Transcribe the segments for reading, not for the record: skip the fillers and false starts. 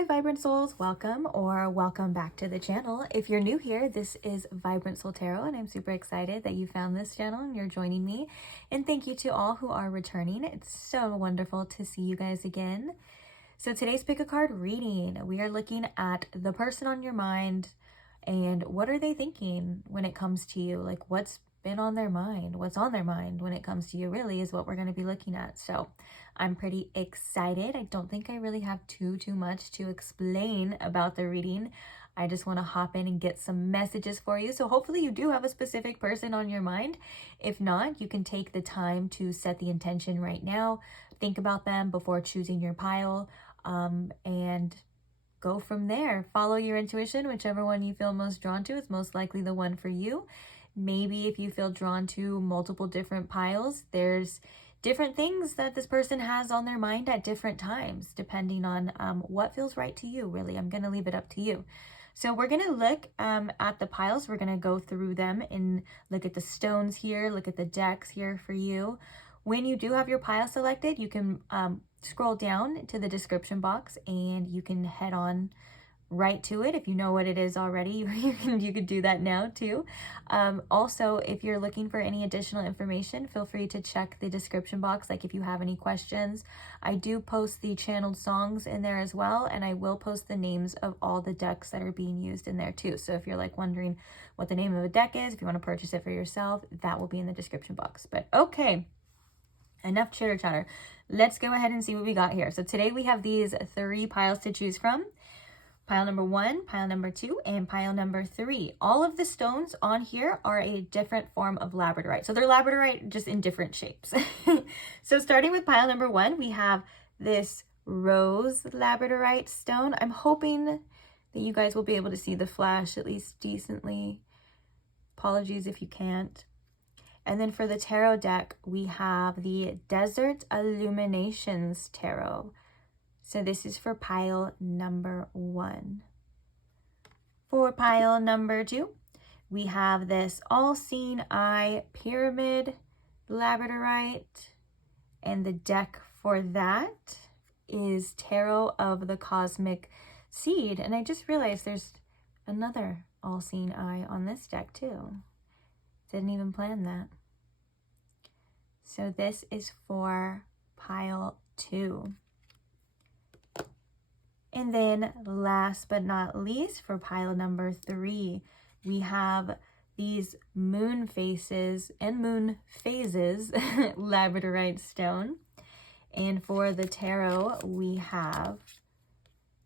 Hi Vibrant Souls, welcome or welcome back to the channel. If you're new here, this is VibrantSoulTarot and I'm super excited that you found this channel and you're joining me. And thank you to all who are returning. It's so wonderful to see you guys again. So today's pick a card reading, we are looking at the person on your mind and what are they thinking when it comes to you? Like what's been on their mind, what's on their mind when it comes to you really is what we're going to be looking at. So I'm pretty excited. I don't think I really have too much to explain about the reading. I just want to hop in and get some messages for you. So hopefully you do have a specific person on your mind. If not, you can take the time to set the intention right now. Think about them before choosing your pile and go from there. Follow your intuition. Whichever one you feel most drawn to is most likely the one for you. Maybe if you feel drawn to multiple different piles, there's different things that this person has on their mind at different times, depending on what feels right to you, really. I'm going to leave it up to you. So we're going to look at the piles. We're going to go through them and look at the stones here, look at the decks here for you. When you do have your pile selected, you can scroll down to the description box and you can head on right to it. If you know what it is already, you could do that now too. Also, if you're looking for any additional information, feel free to check the description box. Like if you have any questions, I do post the channeled songs in there as well. And I will post the names of all the decks that are being used in there too. So if you're like wondering what the name of a deck is, if you want to purchase it for yourself, that will be in the description box. But okay, enough chitter chatter. Let's go ahead and see what we got here. So today we have these 3 piles to choose from. Pile number 1, pile number 2, and pile number 3. All of the stones on here are a different form of labradorite. So they're labradorite just in different shapes. So starting with pile number 1, we have this rose labradorite stone. I'm hoping that you guys will be able to see the flash at least decently. Apologies if you can't. And then for the tarot deck, we have the Desert Illuminations Tarot. So this is for pile number 1. For pile number 2, we have this all-seeing eye pyramid labradorite. And the deck for that is Tarot of the Cosmic Seed. And I just realized there's another all-seeing eye on this deck too. Didn't even plan that. So this is for pile 2. And then last but not least, for pile number 3, we have these moon faces and moon phases labradorite stone. And for the tarot, we have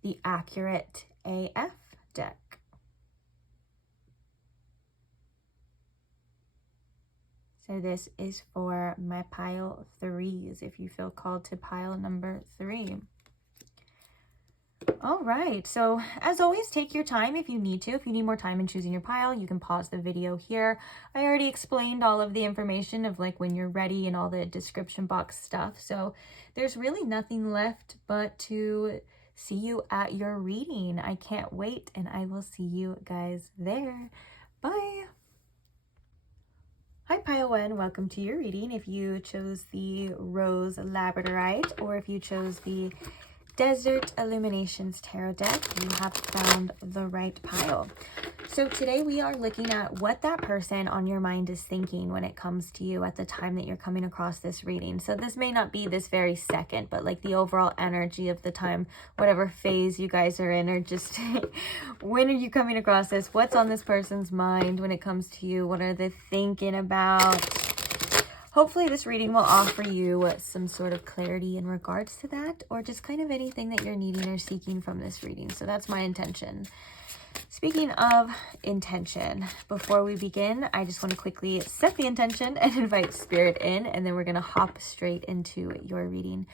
the Accurate AF deck. So this is for my pile 3s, if you feel called to pile number 3. All right, so as always, take your time if you need to. If you need more time in choosing your pile, you can pause the video here. I already explained all of the information of like when you're ready and all the description box stuff. So there's really nothing left but to see you at your reading. I can't wait, and I will see you guys there. Bye. Hi pile 1, welcome to your reading. If you chose the Rose Labradorite or if you chose the Desert Illuminations Tarot deck, you have found the right pile. So today we are looking at what that person on your mind is thinking when it comes to you at the time that you're coming across this reading. So this may not be this very second, but like the overall energy of the time, whatever phase you guys are in, or just when are you coming across this? What's on this person's mind when it comes to you? What are they thinking about? Hopefully this reading will offer you some sort of clarity in regards to that, or just kind of anything that you're needing or seeking from this reading. So that's my intention. Speaking of intention, before we begin, I just want to quickly set the intention and invite Spirit in, and then we're going to hop straight into your reading.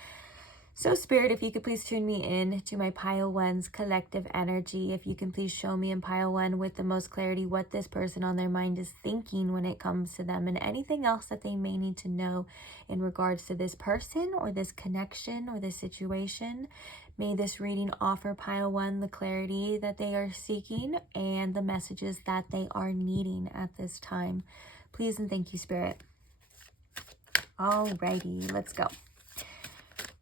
So Spirit, if you could please tune me in to my pile 1's collective energy. If you can please show me in pile 1 with the most clarity what this person on their mind is thinking when it comes to them, and anything else that they may need to know in regards to this person or this connection or this situation. May this reading offer pile 1 the clarity that they are seeking and the messages that they are needing at this time. Please and thank you, Spirit. Alrighty, let's go.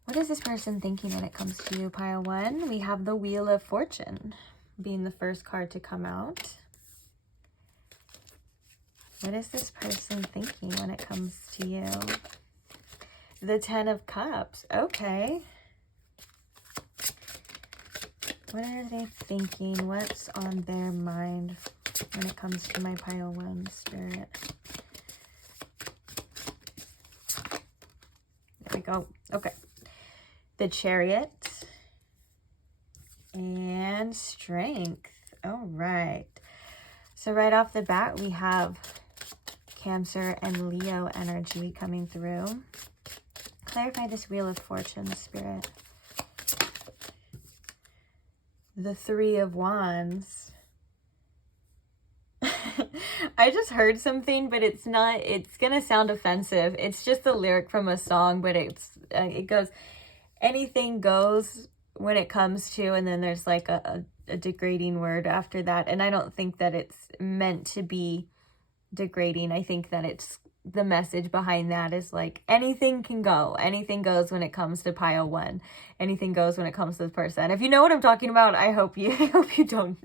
What is this person thinking when it comes to you, pile one? We have the Wheel of Fortune being the first card to come out. What is this person thinking when it comes to you? The Ten of Cups. Okay. What are they thinking? What's on their mind when it comes to my pile one, Spirit? There we go. Okay. The Chariot. And Strength. All right. So right off the bat, we have Cancer and Leo energy coming through. Clarify this Wheel of Fortune, Spirit. The Three of Wands. I just heard something, but it's not, it's gonna sound offensive. It's just a lyric from a song, but it goes, anything goes when it comes to, and then there's like a degrading word after that. And I don't think that it's meant to be degrading. I think that it's, the message behind that is like, anything can go. Anything goes when it comes to pile one. Anything goes when it comes to this person. If you know what I'm talking about, I hope you don't.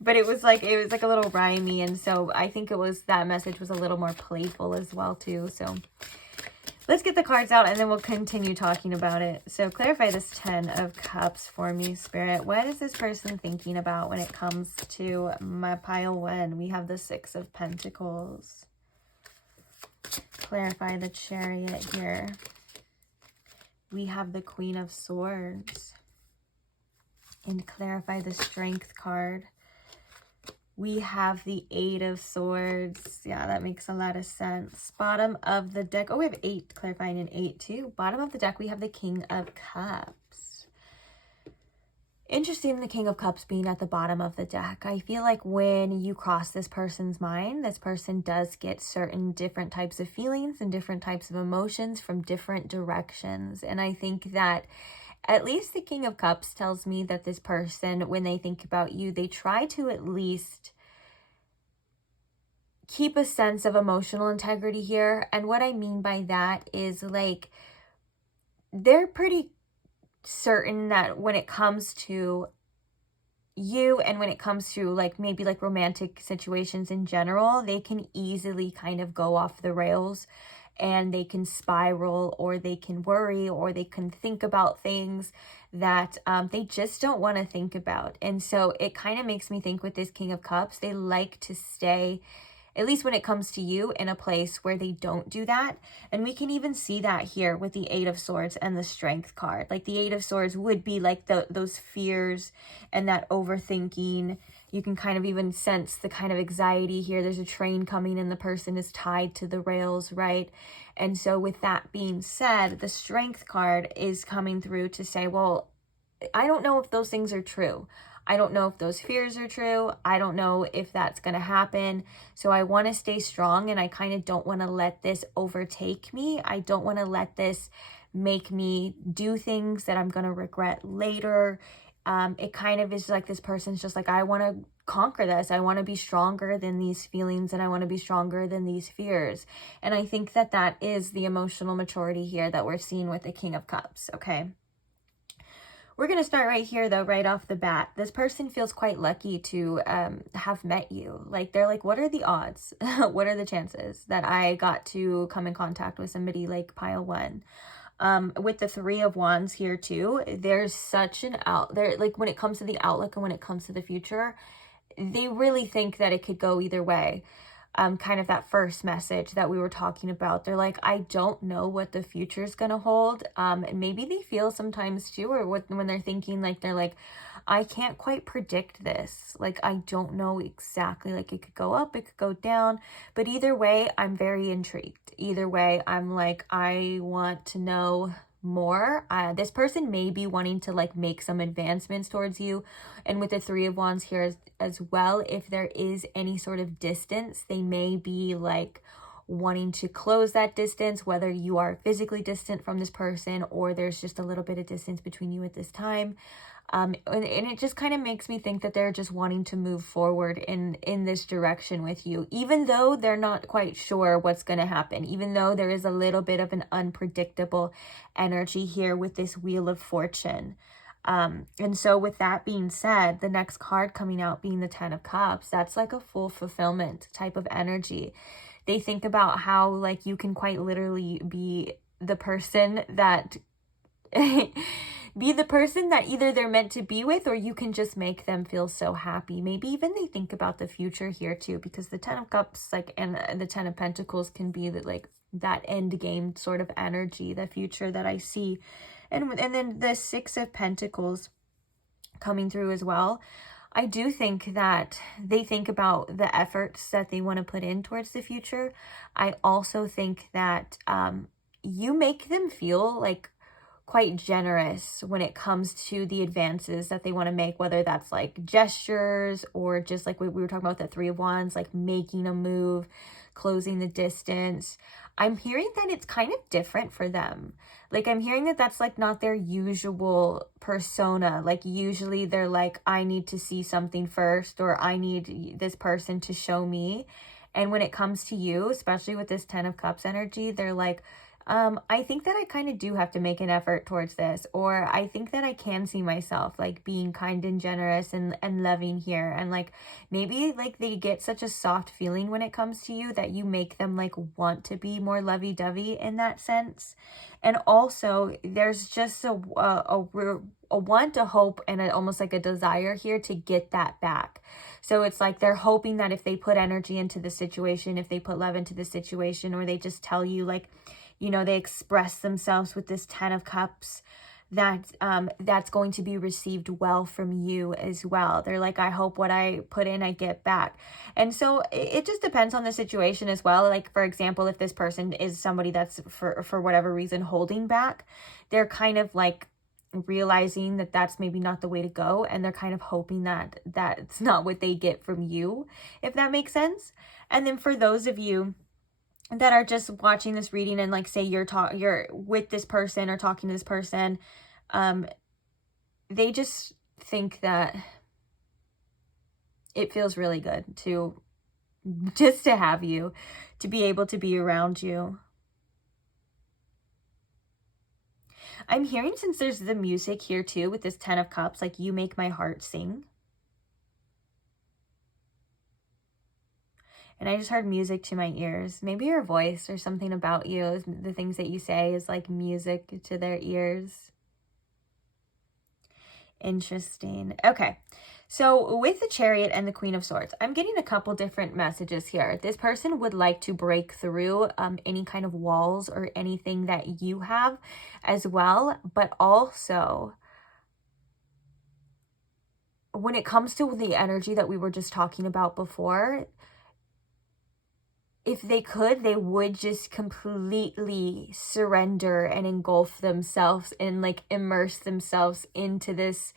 But it was like a little rhymey, and so I think it was, that message was a little more playful as well too. So let's get the cards out and then we'll continue talking about it. So clarify this Ten of Cups for me, Spirit. What is this person thinking about when it comes to my pile one? We have the Six of Pentacles. Clarify the Chariot here. We have the Queen of Swords. And clarify the Strength card. We have the Eight of Swords. Yeah, that makes a lot of sense. Bottom of the deck. Oh, we have 8, clarifying an 8 too. Bottom of the deck, we have the King of Cups. Interesting, the King of Cups being at the bottom of the deck. I feel like when you cross this person's mind, this person does get certain different types of feelings and different types of emotions from different directions. And I think that at least the King of Cups tells me that this person, when they think about you, they try to at least keep a sense of emotional integrity here. And what I mean by that is, like, they're pretty certain that when it comes to you and when it comes to like maybe like romantic situations in general, they can easily kind of go off the rails and they can spiral, or they can worry, or they can think about things that they just don't want to think about. And so it kind of makes me think with this King of Cups, they like to stay, at least when it comes to you, in a place where they don't do that. And we can even see that here with the Eight of Swords and the Strength card. Like the Eight of Swords would be like those fears and that overthinking. You can kind of even sense the kind of anxiety here. There's a train coming and the person is tied to the rails, right? And so with that being said, the Strength card is coming through to say, well, I don't know if those things are true. I don't know if those fears are true. I don't know if that's going to happen. So I want to stay strong, and I kind of don't want to let this overtake me. I don't want to let this make me do things that I'm going to regret later. It kind of is like this person's just like, I want to conquer this. I want to be stronger than these feelings, and I want to be stronger than these fears. And I think that that is the emotional maturity here that we're seeing with the King of Cups, okay? We're going to start right here, though, right off the bat. This person feels quite lucky to have met you. Like, they're like, what are the odds? What are the chances that I got to come in contact with somebody like pile one? With the Three of Wands here, too, there's such an like, when it comes to the outlook and when it comes to the future, they really think that it could go either way. Kind of that first message that we were talking about. They're like, I don't know what the future is going to hold. And maybe they feel sometimes too, or when they're thinking, like, they're like, I can't quite predict this. Like, I don't know exactly, like, it could go up, it could go down, but either way, I'm very intrigued. Either way, I'm like, I want to know more. This person may be wanting to like make some advancements towards you, and with the Three of Wands here as well, if there is any sort of distance, they may be like wanting to close that distance, whether you are physically distant from this person or there's just a little bit of distance between you at this time. And it just kind of makes me think that they're just wanting to move forward in this direction with you, even though they're not quite sure what's going to happen, even though there is a little bit of an unpredictable energy here with this Wheel of Fortune. And so with that being said, the next card coming out being the Ten of Cups, that's like a full fulfillment type of energy. They think about how like you can quite literally be the person that be the person that either they're meant to be with, or you can just make them feel so happy. Maybe even they think about the future here too, because the Ten of Cups, like, and the Ten of Pentacles can be that, like, that end game sort of energy, the future that I see. And then the Six of Pentacles coming through as well. I do think that they think about the efforts that they want to put in towards the future. I also think that you make them feel like quite generous when it comes to the advances that they want to make, whether that's like gestures or just like we were talking about the Three of Wands, like making a move, closing the distance. I'm hearing that it's kind of different for them. Like, I'm hearing that that's like not their usual persona. Like, usually they're like, I need to see something first, or I need this person to show me. And when it comes to you, especially with this Ten of Cups energy, they're like, I think that I kind of do have to make an effort towards this, or I think that I can see myself like being kind and generous and loving here. And like, maybe like they get such a soft feeling when it comes to you that you make them like want to be more lovey-dovey in that sense. And also there's just a want, a hope, and almost like a desire here to get that back. So it's like they're hoping that if they put energy into the situation, if they put love into the situation, or they just tell you like, you know, they express themselves with this Ten of Cups, that that's going to be received well from you as well. They're like, I hope what I put in, I get back. And so it just depends on the situation as well. Like, for example, if this person is somebody that's for whatever reason holding back, they're kind of like realizing that that's maybe not the way to go, and they're kind of hoping that that's not what they get from you, if that makes sense. And then for those of you that are just watching this reading, and like say you're with this person or talking to this person, they just think that it feels really good to just to have you, to be able to be around you. I'm hearing, since there's the music here too with this Ten of Cups, like, you make my heart sing. And I just heard music to my ears. Maybe your voice or something about you, the things that you say is like music to their ears. Interesting. Okay. So with the Chariot and the Queen of Swords, I'm getting a couple different messages here. This person would like to break through any kind of walls or anything that you have as well. But also, when it comes to the energy that we were just talking about before, if they could, they would just completely surrender and engulf themselves and like immerse themselves into this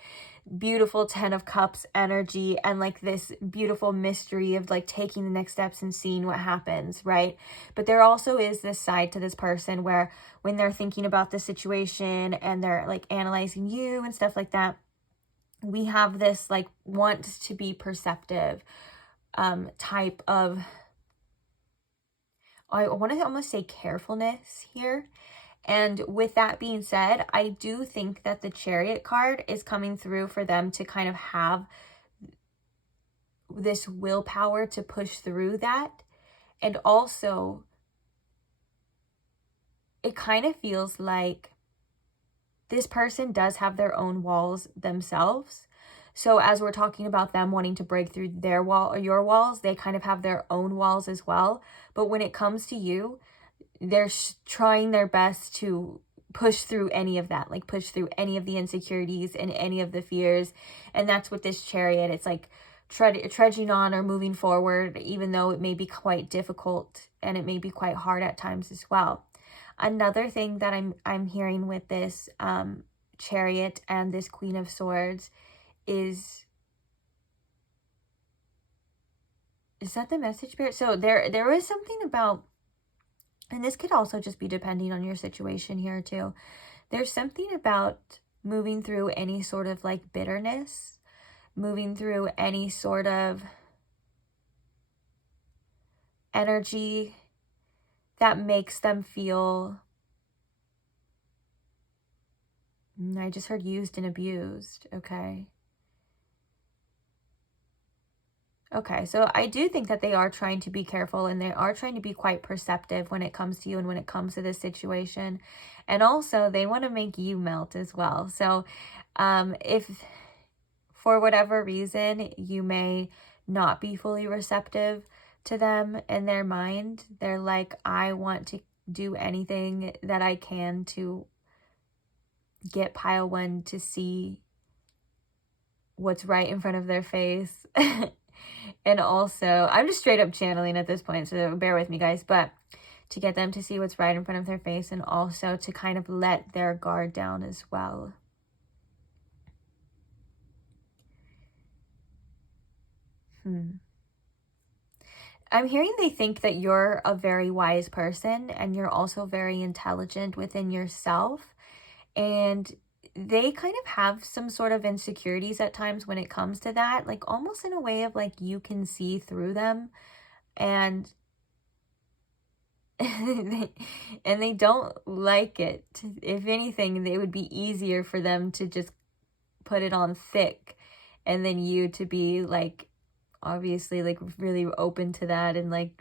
beautiful Ten of Cups energy and like this beautiful mystery of like taking the next steps and seeing what happens, right? But there also is this side to this person where when they're thinking about the situation and they're like analyzing you and stuff like that, we have this like want to be perceptive type of, I want to almost say carefulness here. And with that being said, I do think that the Chariot card is coming through for them to kind of have this willpower to push through that. And also, it kind of feels like this person does have their own walls themselves. So as we're talking about them wanting to break through their wall or your walls, they kind of have their own walls as well. But when it comes to you, they're trying their best to push through any of that, like push through any of the insecurities and any of the fears. And that's what this Chariot, it's like trudging on or moving forward, even though it may be quite difficult and it may be quite hard at times as well. Another thing that I'm hearing with this Chariot and this Queen of Swords is that the message spirit? So there is something about, and this could also just be depending on your situation here too. There's something about moving through any sort of like bitterness, moving through any sort of energy that makes them feel, I just heard used and abused. Okay. Okay, so I do think that they are trying to be careful, and they are trying to be quite perceptive when it comes to you and when it comes to this situation. And also, they want to make you melt as well. So if for whatever reason you may not be fully receptive to them in their mind, they're like, I want to do anything that I can to get pile one to see what's right in front of their face. And also, I'm just straight up channeling at this point, so bear with me, guys, but to get them to see what's right in front of their face, and also to kind of let their guard down as well. I'm hearing they think that you're a very wise person, and you're also very intelligent within yourself, and they kind of have some sort of insecurities at times when it comes to that, like almost in a way of like you can see through them, and and they don't like it. If anything, it would be easier for them to just put it on thick, and then you to be like obviously like really open to that and like,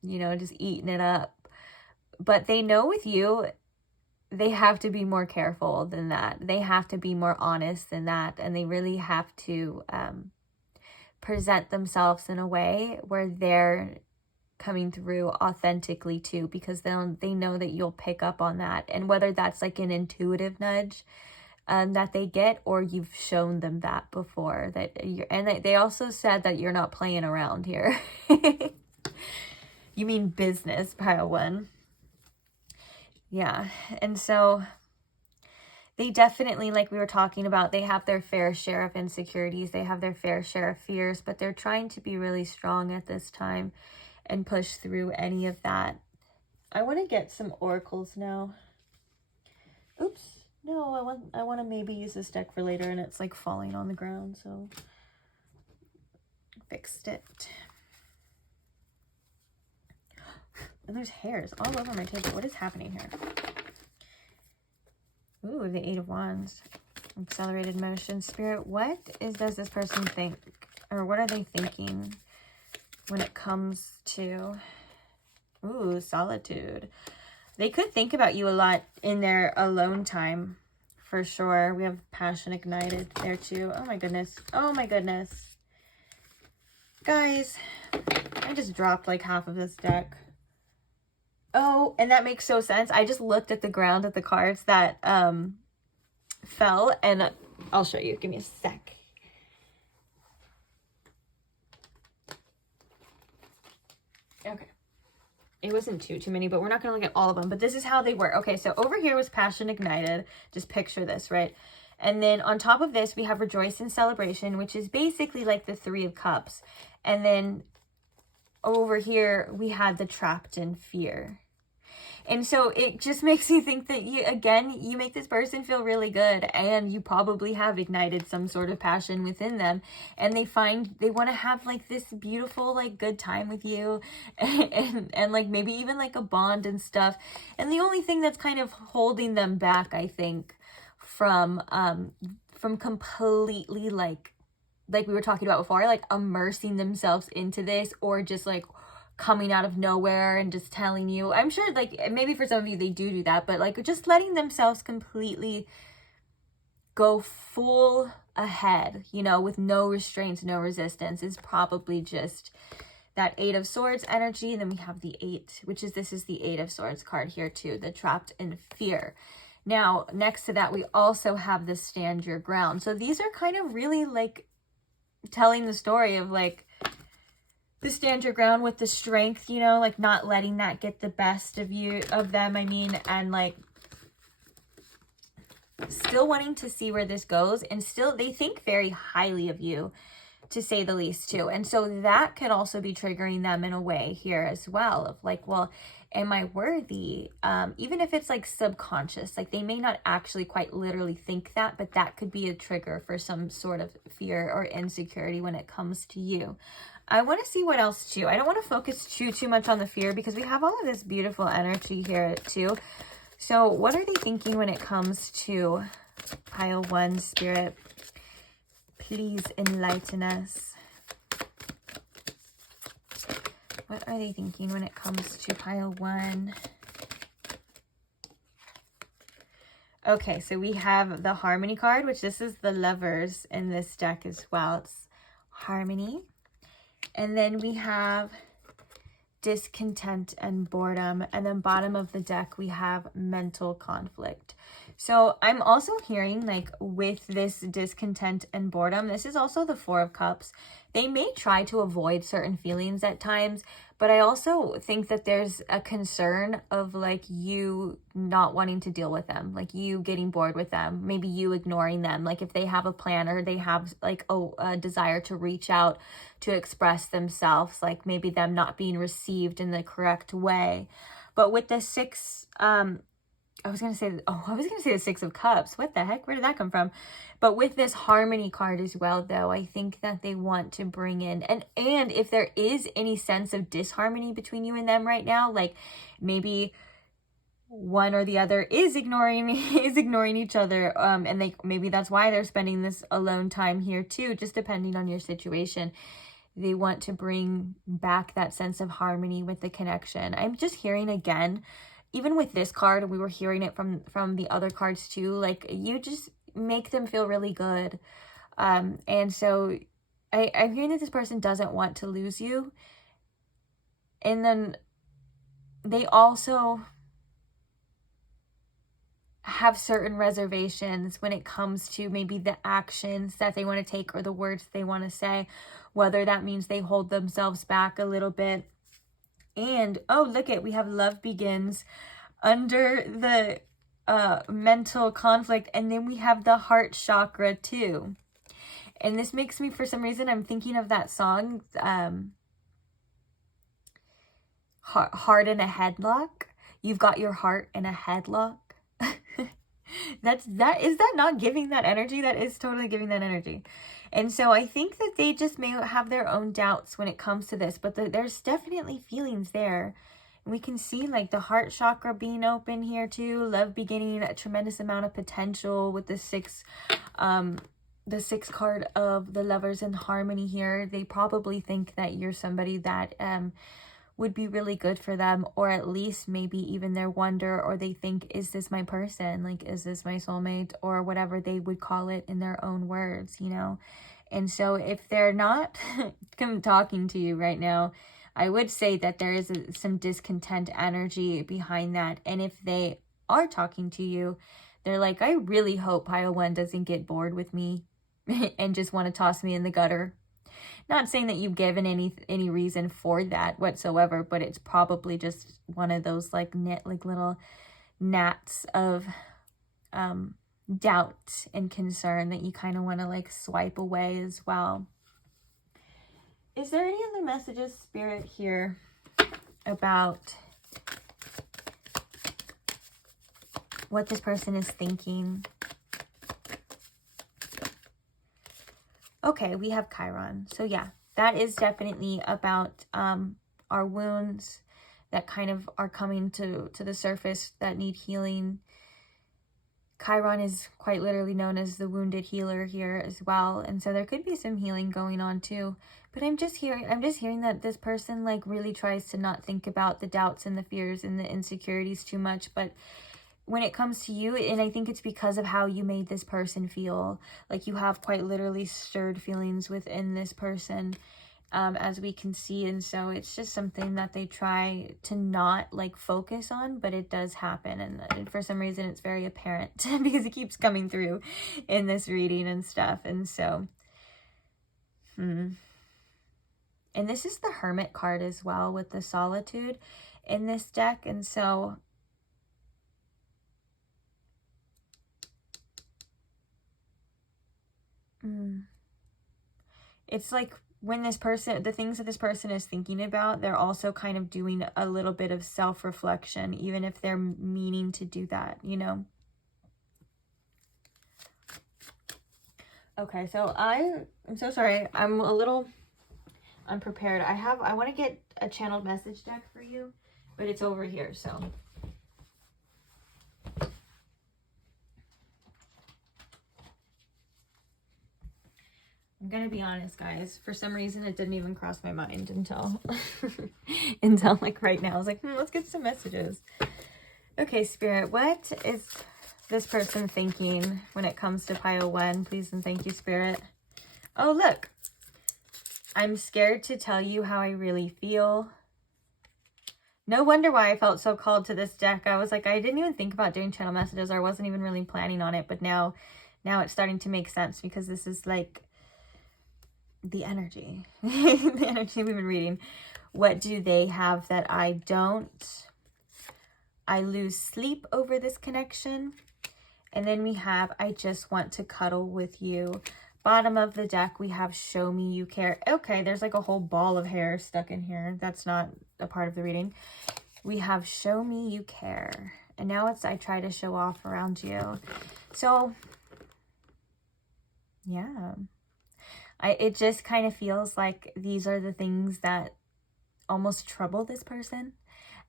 you know, just eating it up. But they know with you, they have to be more careful than that. They have to be more honest than that. And they really have to present themselves in a way where they're coming through authentically too, because they know that you'll pick up on that. And whether that's like an intuitive nudge that they get, or you've shown them that before, that they also said that you're not playing around here. You mean business, pile one. Yeah, and so they definitely, like we were talking about, they have their fair share of insecurities, they have their fair share of fears, but they're trying to be really strong at this time and push through any of that. I want to get some oracles now. Oops, no, I want to maybe use this deck for later, and it's like falling on the ground, so fixed it. And there's hairs all over my table. What is happening here? Ooh, the 8 of Wands. Accelerated motion. Spirit, does this person think? Or what are they thinking when it comes to... Ooh, solitude. They could think about you a lot in their alone time, for sure. We have passion ignited there too. Oh my goodness. Oh my goodness. Guys, I just dropped like half of this deck. Oh, and that makes so sense. I just looked at the ground at the cards that fell, and I'll show you. Give me a sec. Okay. It wasn't too many, but we're not going to look at all of them. But this is how they were. Okay, so over here was passion ignited. Just picture this, right? And then on top of this, we have rejoice and celebration, which is basically like the 3 of Cups. And then over here, we had the trapped in fear. And so it just makes me think that you make this person feel really good, and you probably have ignited some sort of passion within them, and they want to have like this beautiful, like good time with you, and like maybe even like a bond and stuff. And the only thing that's kind of holding them back, I think, from completely like we were talking about before, like immersing themselves into this, or just like coming out of nowhere and just telling you. I'm sure like maybe for some of you they do that, but like just letting themselves completely go full ahead, you know, with no restraints, no resistance, is probably just that 8 of Swords energy. And then we have the 8, this is the 8 of Swords card here too, the trapped in fear. Now, next to that, we also have the stand your ground. So these are kind of really like telling the story of like the stand your ground with the strength, you know, like not letting that get the best of them, and like still wanting to see where this goes, and still they think very highly of you, to say the least too. And so that could also be triggering them in a way here as well, of like, well, Am I worthy? Even if it's like subconscious, like they may not actually quite literally think that, but that could be a trigger for some sort of fear or insecurity when it comes to you. I want to see what else too. I don't want to focus too much on the fear because we have all of this beautiful energy here too. So what are they thinking when it comes to pile 1, Spirit? Please enlighten us. What are they thinking when it comes to pile 1? Okay, so we have the Harmony card, which this is the Lovers in this deck as well. It's Harmony. And then we have discontent and boredom. And then bottom of the deck, we have mental conflict. So I'm also hearing like with this discontent and boredom, this is also the 4 of Cups. They may try to avoid certain feelings at times, but I also think that there's a concern of like you not wanting to deal with them, like you getting bored with them, maybe you ignoring them. Like if they have a plan or they have like a desire to reach out to express themselves, like maybe them not being received in the correct way. But with the 6, I was going to say the 6 of Cups. What the heck? Where did that come from? But with this Harmony card as well, though, I think that they want to bring in, and if there is any sense of disharmony between you and them right now, like maybe one or the other is ignoring each other, and maybe that's why they're spending this alone time here too, just depending on your situation. They want to bring back that sense of harmony with the connection. I'm just hearing again, even with this card, we were hearing it from the other cards too, like you just make them feel really good. And so I'm hearing that this person doesn't want to lose you. And then they also have certain reservations when it comes to maybe the actions that they want to take or the words they want to say, whether that means they hold themselves back a little bit. And oh, look at, we have love begins under the mental conflict, and then we have the heart chakra too. And this makes me, for some reason, I'm thinking of that song, Heart in a Headlock. You've got your heart in a headlock. Is that not giving that energy? That is totally giving that energy. And so I think that they just may have their own doubts when it comes to this, but there's definitely feelings there. And we can see like the heart chakra being open here too, love beginning, a tremendous amount of potential with the 6 card of the Lovers in Harmony here. They probably think that you're somebody that would be really good for them, or at least maybe even their wonder, or they think, is this my person? Like, is this my soulmate? Or whatever they would call it in their own words, you know? And so if they're not talking to you right now, I would say that there is some discontent energy behind that. And if they are talking to you, they're like, I really hope pile 1 doesn't get bored with me and just want to toss me in the gutter. Not saying that you've given any reason for that whatsoever, but it's probably just one of those like little gnats of doubt and concern that you kind of want to like swipe away as well. Is there any other messages, Spirit, here about what this person is thinking? Okay, we have Chiron. So yeah, that is definitely about our wounds that kind of are coming to the surface that need healing. Chiron is quite literally known as the wounded healer here as well. And so there could be some healing going on too. But I'm just hearing that this person like really tries to not think about the doubts and the fears and the insecurities too much, but when it comes to you, and I think it's because of how you made this person feel, like you have quite literally stirred feelings within this person, as we can see. And so it's just something that they try to not like focus on, but it does happen. And for some reason, it's very apparent because it keeps coming through in this reading and stuff. And so, and this is the Hermit card as well with the Solitude in this deck. And so it's like when this person, the things that this person is thinking about, they're also kind of doing a little bit of self-reflection, even if they're meaning to do that, you know? Okay, so I'm so sorry. I'm a little unprepared. I want to get a channeled message deck for you, but it's over here, so. I'm gonna be honest, guys. For some reason, it didn't even cross my mind until until like right now. I was like, let's get some messages. Okay, Spirit, what is this person thinking when it comes to pile 1? Please and thank you, Spirit. Oh, look. I'm scared to tell you how I really feel. No wonder why I felt so called to this deck. I was like, I didn't even think about doing channel messages. I wasn't even really planning on it, but now it's starting to make sense because this is like the energy, the energy we've been reading. What do they have that I don't? I lose sleep over this connection. And then we have, I just want to cuddle with you. Bottom of the deck, we have show me you care. Okay, there's like a whole ball of hair stuck in here. That's not a part of the reading. We have show me you care. And now it's I try to show off around you. So, yeah. It just kind of feels like these are the things that almost trouble this person.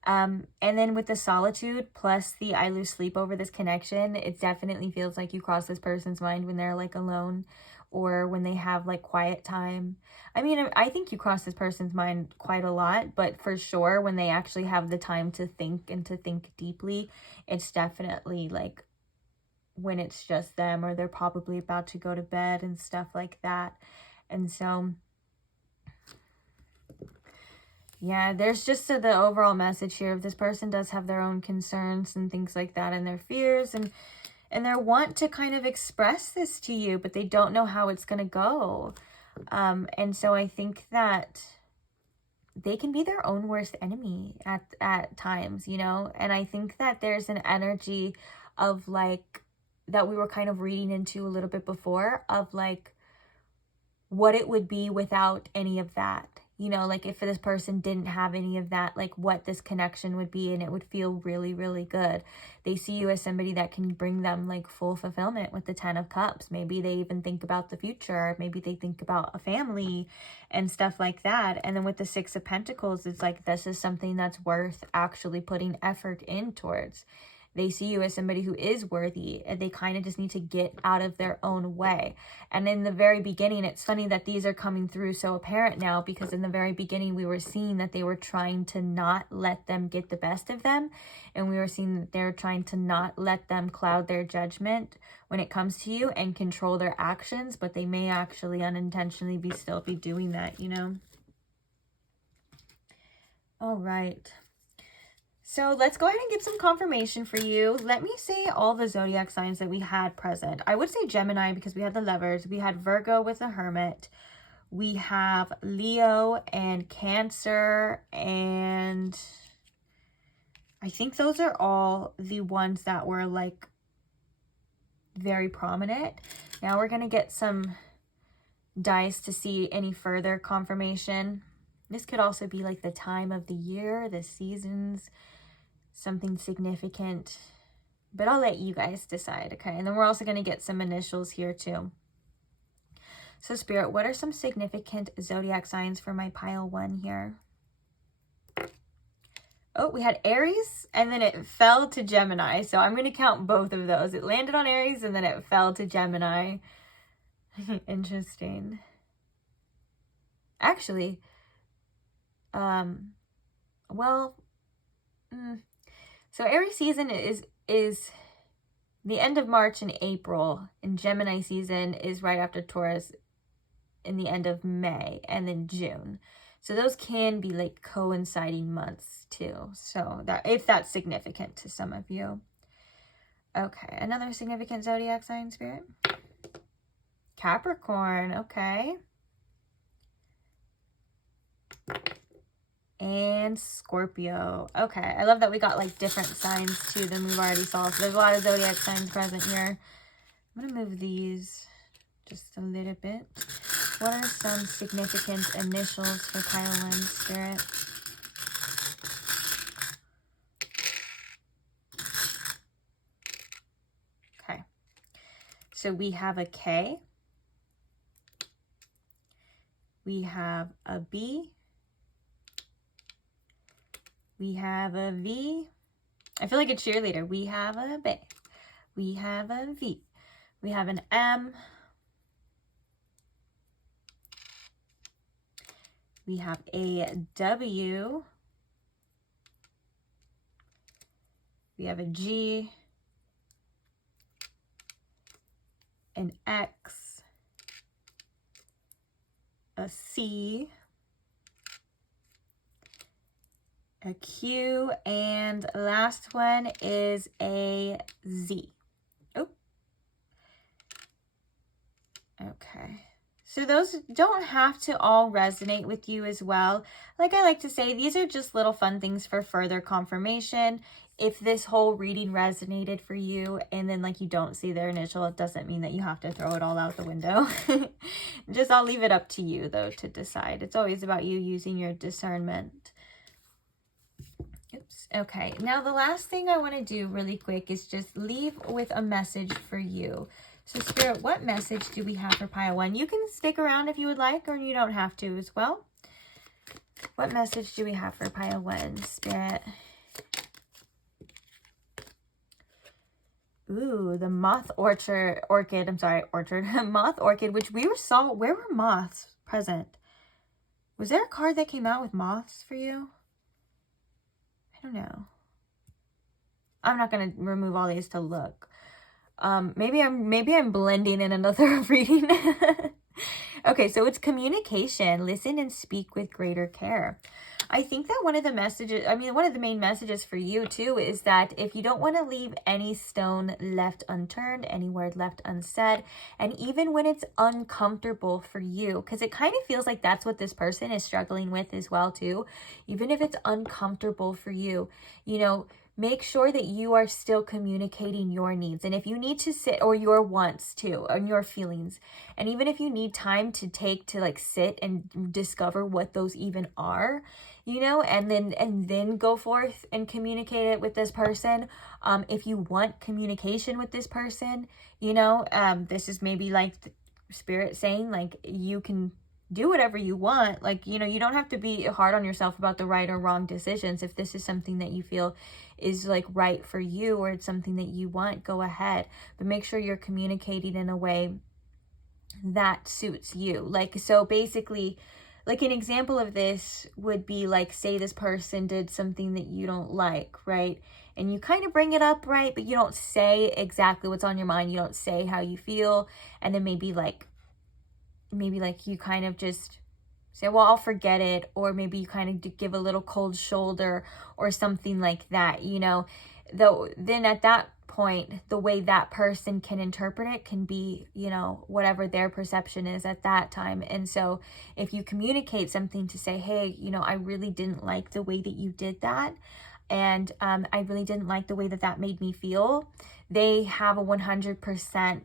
And then with the solitude plus the I lose sleep over this connection, it definitely feels like you cross this person's mind when they're like alone or when they have like quiet time. I mean, I think you cross this person's mind quite a lot, but for sure when they actually have the time to think and to think deeply, it's definitely like when it's just them or they're probably about to go to bed and stuff like that. And so, yeah, there's just the overall message here of this person does have their own concerns and things like that and their fears and their want to kind of express this to you, but they don't know how it's going to go. And so I think that they can be their own worst enemy at times, you know? And I think that there's an energy of like, that we were kind of reading into a little bit before of like, what it would be without any of that, you know, like if this person didn't have any of that, like what this connection would be, and it would feel really, really good. They see you as somebody that can bring them like full fulfillment with the 10 of Cups. Maybe they even think about the future. Maybe they think about a family and stuff like that. And then with the 6 of Pentacles, it's like, this is something that's worth actually putting effort in towards. They see you as somebody who is worthy, and they kind of just need to get out of their own way. And in the very beginning, it's funny that these are coming through so apparent now, because in the very beginning, we were seeing that they were trying to not let them get the best of them. And we were seeing that they're trying to not let them cloud their judgment when it comes to you and control their actions, but they may actually unintentionally still be doing that, you know? All right. So let's go ahead and get some confirmation for you. Let me say all the zodiac signs that we had present. I would say Gemini because we had the Lovers. We had Virgo with the Hermit. We have Leo and Cancer. And I think those are all the ones that were like very prominent. Now we're going to get some dice to see any further confirmation. This could also be like the time of the year, the seasons, something significant, but I'll let you guys decide, okay? And then we're also going to get some initials here too. So Spirit, what are some significant zodiac signs for my pile 1 here? Oh, we had Aries and then it fell to Gemini. So I'm going to count both of those. It landed on Aries and then it fell to Gemini. Interesting. Actually, so Aries season is the end of March and April, and Gemini season is right after Taurus in the end of May and then June. So those can be like coinciding months too. So that, if that's significant to some of you. Okay, another significant zodiac sign, Spirit. Capricorn, okay. And Scorpio. Okay, I love that we got like different signs too than we've already saw. So there's a lot of zodiac signs present here. I'm gonna move these just a little bit. What are some significant initials for pile 1, Spirit? Okay. So we have a K. We have a B. We have a V. I feel like a cheerleader. We have a B. We have a V. We have an M. We have a W. We have a G. An X. A C. A Q, and last one is a Z. Oh. Okay. So those don't have to all resonate with you as well. Like I like to say, these are just little fun things for further confirmation. If this whole reading resonated for you and then like you don't see their initial, it doesn't mean that you have to throw it all out the window. Just I'll leave it up to you though to decide. It's always about you using your discernment. Oops. Okay, now the last thing I want to do really quick is just leave with a message for you. So Spirit, what message do we have for pile 1? You can stick around if you would like, or you don't have to as well. What message do we have for pile 1, Spirit? Ooh, the moth orchid, moth orchid, which we saw. Where were moths present? Was there a card that came out with moths for you? I don't know. I'm not going to remove all these to look. Maybe I'm blending in another reading. Okay, so it's communication. Listen and speak with greater care. I think that one of the messages, one of the main messages for you too is that if you don't want to leave any stone left unturned, any word left unsaid, and even when it's uncomfortable for you, because it kind of feels like that's what this person is struggling with as well too. Even if it's uncomfortable for you, you know, make sure that you are still communicating your needs. And if you need to sit, or your wants too, and your feelings, and even if you need time to take to like sit and discover what those even are, you know, and then go forth and communicate it with this person. If you want communication with this person, you know, this is maybe like the Spirit saying like you can do whatever you want. Like, you know, you don't have to be hard on yourself about the right or wrong decisions. If this is something that you feel is like right for you, or it's something that you want, go ahead. But make sure you're communicating in a way that suits you. Like, so basically, like an example of this would be like, say this person did something that you don't like, right? And you kind of bring it up, right? But you don't say exactly what's on your mind. You don't say how you feel. And then maybe like you kind of just say, well, I'll forget it. Or maybe you kind of give a little cold shoulder or something like that, you know. Though then at that point, the way that person can interpret it can be, you know, whatever their perception is at that time. And so if you communicate something to say, hey, you know, I really didn't like the way that you did that. And I really didn't like the way that that made me feel. They have a 100%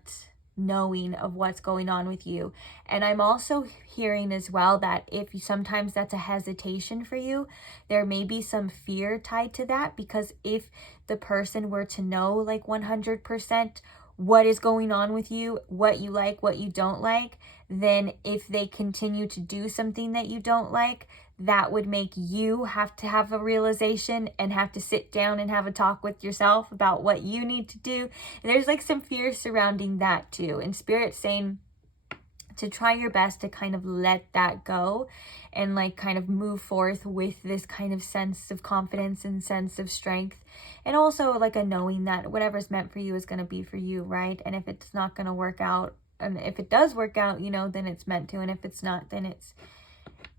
knowing of what's going on with you. And I'm also hearing as well that if you, sometimes that's a hesitation for you, there may be some fear tied to that, because if the person were to know like 100% what is going on with you, what you like, what you don't like, then if they continue to do something that you don't like, that would make you have to have a realization and have to sit down and have a talk with yourself about what you need to do. And there's like some fear surrounding that too. And Spirit's saying to try your best to kind of let that go and like kind of move forth with this kind of sense of confidence and sense of strength. And also like a knowing that whatever's meant for you is going to be for you, right? And if it's not going to work out, and if it does work out, you know, then it's meant to. And if it's not, then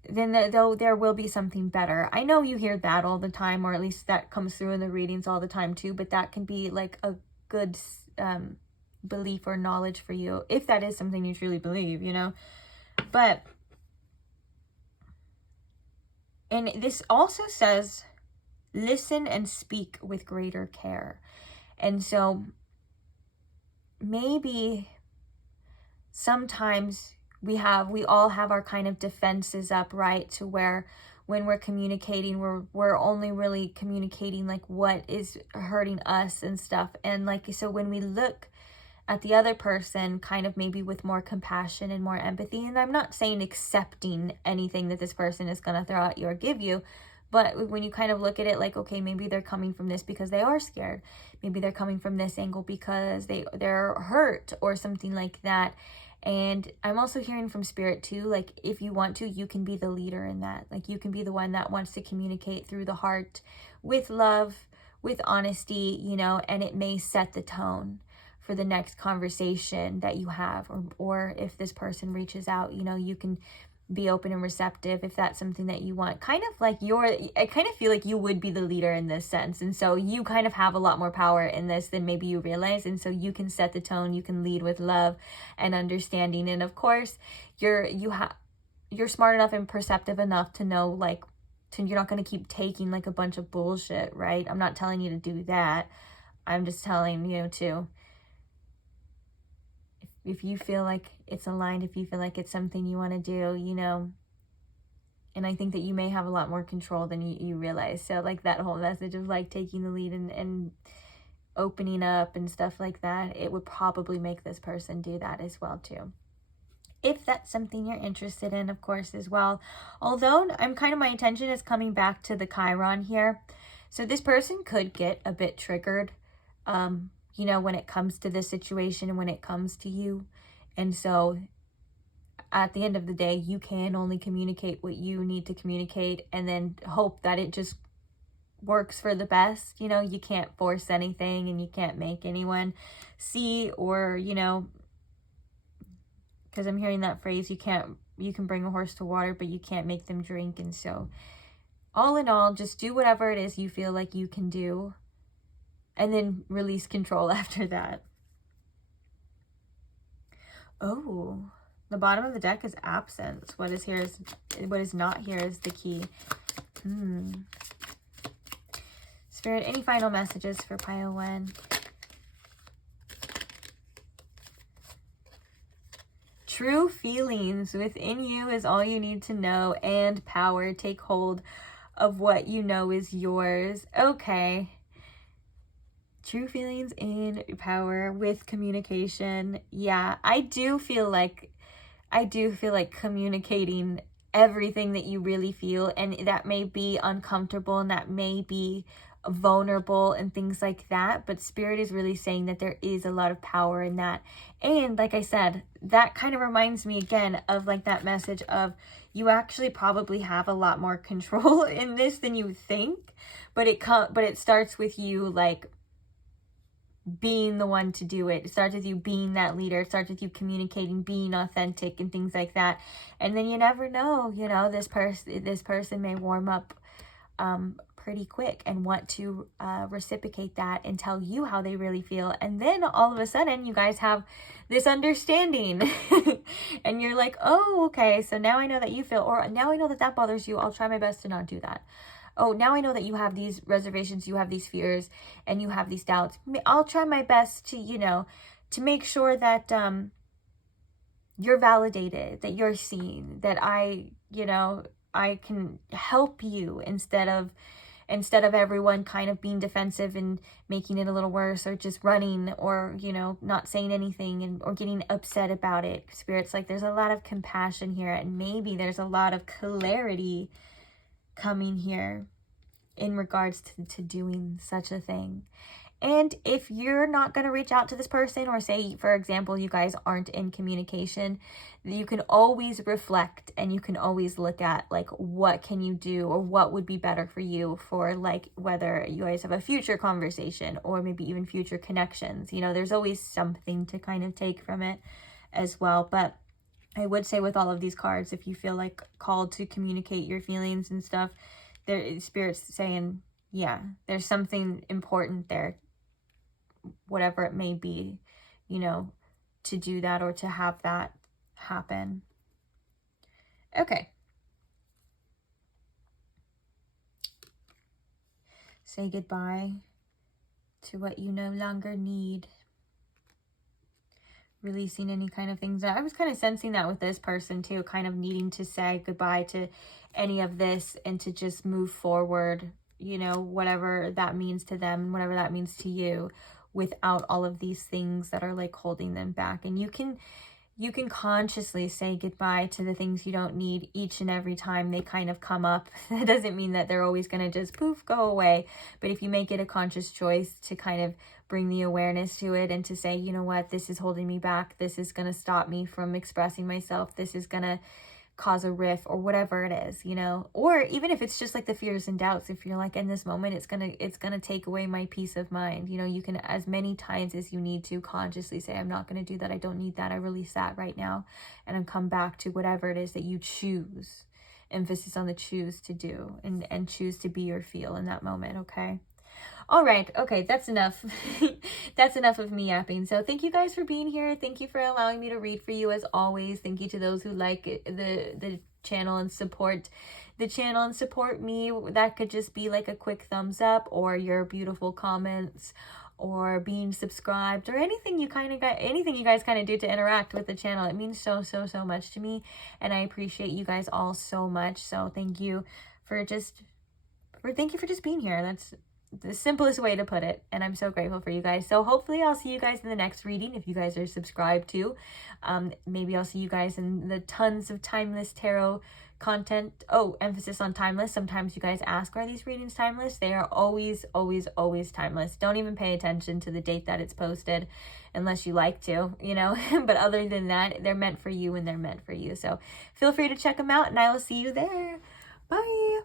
there will be something better. I know you hear that all the time, or at least that comes through in the readings all the time too, but that can be like a good belief or knowledge for you, if that is something you truly believe, you know. But, and this also says, listen and speak with greater care. And so maybe sometimes we all have our kind of defenses up, right? To where when we're communicating, we're only really communicating like what is hurting us and stuff. And like, so when we look at the other person kind of maybe with more compassion and more empathy, and I'm not saying accepting anything that this person is going to throw at you or give you, but when you kind of look at it like, okay, maybe they're coming from this because they are scared. Maybe they're coming from this angle because they're hurt or something like that. And I'm also hearing from spirit too, like if you want to, you can be the leader in that. Like you can be the one that wants to communicate through the heart with love, with honesty, you know, and it may set the tone for the next conversation that you have. Or if this person reaches out, you know, you can be open and receptive if that's something that you want. Kind of like I kind of feel like you would be the leader in this sense. And so you kind of have a lot more power in this than maybe you realize. And so you can set the tone, you can lead with love and understanding. And of course, you're smart enough and perceptive enough to know, like, you're not going to keep taking like a bunch of bullshit, right? I'm not telling you to do that. I'm just telling you to, if you feel like it's aligned, if you feel like it's something you want to do, you know, and I think that you may have a lot more control than you realize. So like that whole message of like taking the lead and opening up and stuff like that, it would probably make this person do that as well too. If that's something you're interested in, of course, as well. Although my attention is coming back to the Chiron here. So this person could get a bit triggered, you know, when it comes to this situation and when it comes to you. And so at the end of the day, you can only communicate what you need to communicate and then hope that it just works for the best. You know, you can't force anything and you can't make anyone see, or, you know, because I'm hearing that phrase, you can bring a horse to water, but you can't make them drink. And so all in all, just do whatever it is you feel like you can do, and then release control after that. Oh, the bottom of the deck is absence. What is not here is the key. Spirit, any final messages for pile 1? True feelings within you is all you need to know, and power. Take hold of what you know is yours. Okay. True feelings and power with communication. Yeah, I do feel like communicating everything that you really feel, and that may be uncomfortable and that may be vulnerable and things like that, but Spirit is really saying that there is a lot of power in that. And like I said, that kind of reminds me again of like that message of you actually probably have a lot more control in this than you think, but it starts with you like being the one to do it. It starts with you being that leader. It starts with you communicating, being authentic and things like that. And then you never know, you know, this person may warm up pretty quick and want to reciprocate that and tell you how they really feel. And then all of a sudden you guys have this understanding and you're like, oh, okay, so now I know that you feel, or now I know that that bothers you. I'll try my best to not do that. Oh, now I know that you have these reservations, you have these fears, and you have these doubts. I'll try my best to, you know, to make sure that you're validated, that you're seen, that I can help you instead of everyone kind of being defensive and making it a little worse, or just running, or, you know, not saying anything or getting upset about it. Spirit's like, there's a lot of compassion here, and maybe there's a lot of clarity coming here in regards to doing such a thing. And if you're not going to reach out to this person, or say, for example, you guys aren't in communication, you can always reflect and you can always look at like, what can you do, or what would be better for you, for like whether you guys have a future conversation or maybe even future connections. You know, there's always something to kind of take from it as well. But I would say with all of these cards, if you feel like called to communicate your feelings and stuff, Spirit's saying, yeah, there's something important there, whatever it may be, you know, to do that or to have that happen. Okay. Say goodbye to what you no longer need. releasing any kind of things. I was kind of sensing that with this person too, kind of needing to say goodbye to any of this and to just move forward, you know, whatever that means to them and whatever that means to you, without all of these things that are like holding them back. And you can consciously say goodbye to the things you don't need each and every time they kind of come up. That doesn't mean that they're always going to just poof, go away. But if you make it a conscious choice to kind of bring the awareness to it and to say, you know what, this is holding me back. This is going to stop me from expressing myself. This is going to cause a rift or whatever it is, you know. Or even if it's just like the fears and doubts, if you're like, in this moment, it's gonna take away my peace of mind, you know, you can, as many times as you need to, consciously say, I'm not going to do that. I don't need that. I release that right now. And then come back to whatever it is that you choose. Emphasis on the choose to do and choose to be or feel in that moment. Okay. All right. Okay. That's enough. That's enough of me yapping. So thank you guys for being here. Thank you for allowing me to read for you as always. Thank you to those who like the channel and support the channel and support me. That could just be like a quick thumbs up or your beautiful comments or being subscribed or anything you guys kind of do to interact with the channel. It means so much to me. And I appreciate you guys all so much. So thank you for just being here. That's the simplest way to put it, and I'm so grateful for you guys. So hopefully I'll see you guys in the next reading if you guys are subscribed to. Maybe I'll see you guys in the tons of timeless tarot content. Oh, emphasis on timeless. Sometimes you guys ask, are these readings timeless? They are always timeless. Don't even pay attention to the date that it's posted unless you like to, you know. But other than that, they're meant for you and they're meant for you. So feel free to check them out and I will see you there. Bye.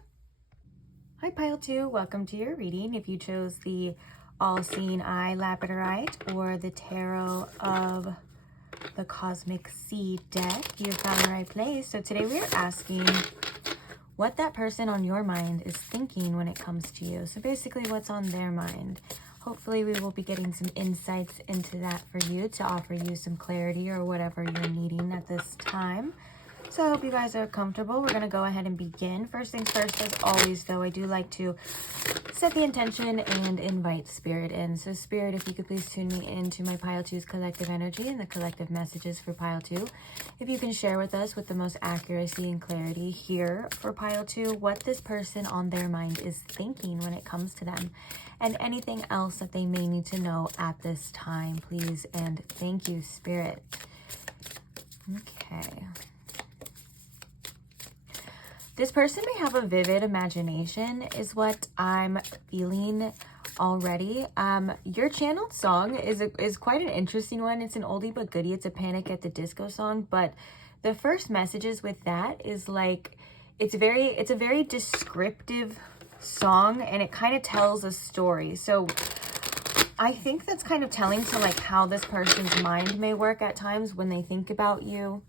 Hi Pile 2, welcome to your reading. If you chose the All-Seeing Eye Labradorite or the Tarot of the Cosmic Seed deck, you found the right place. So today we're asking what that person on your mind is thinking when it comes to you. So basically what's on their mind. Hopefully we will be getting some insights into that for you to offer you some clarity or whatever you're needing at this time. So I hope you guys are comfortable. We're going to go ahead and begin. First things first, as always, though, I do like to set the intention and invite Spirit in. So Spirit, if you could please tune me into my Pile 2's collective energy and the collective messages for Pile 2. If you can share with us with the most accuracy and clarity here for Pile 2, what this person on their mind is thinking when it comes to them. And anything else that they may need to know at this time, please. And thank you, Spirit. Okay. This person may have a vivid imagination is what I'm feeling already. Your channeled song is quite an interesting one. It's an oldie but goodie. It's a Panic at the Disco song, but the first messages with that is like, it's a very descriptive song and it kind of tells a story. So I think that's kind of telling to like how this person's mind may work at times when they think about you.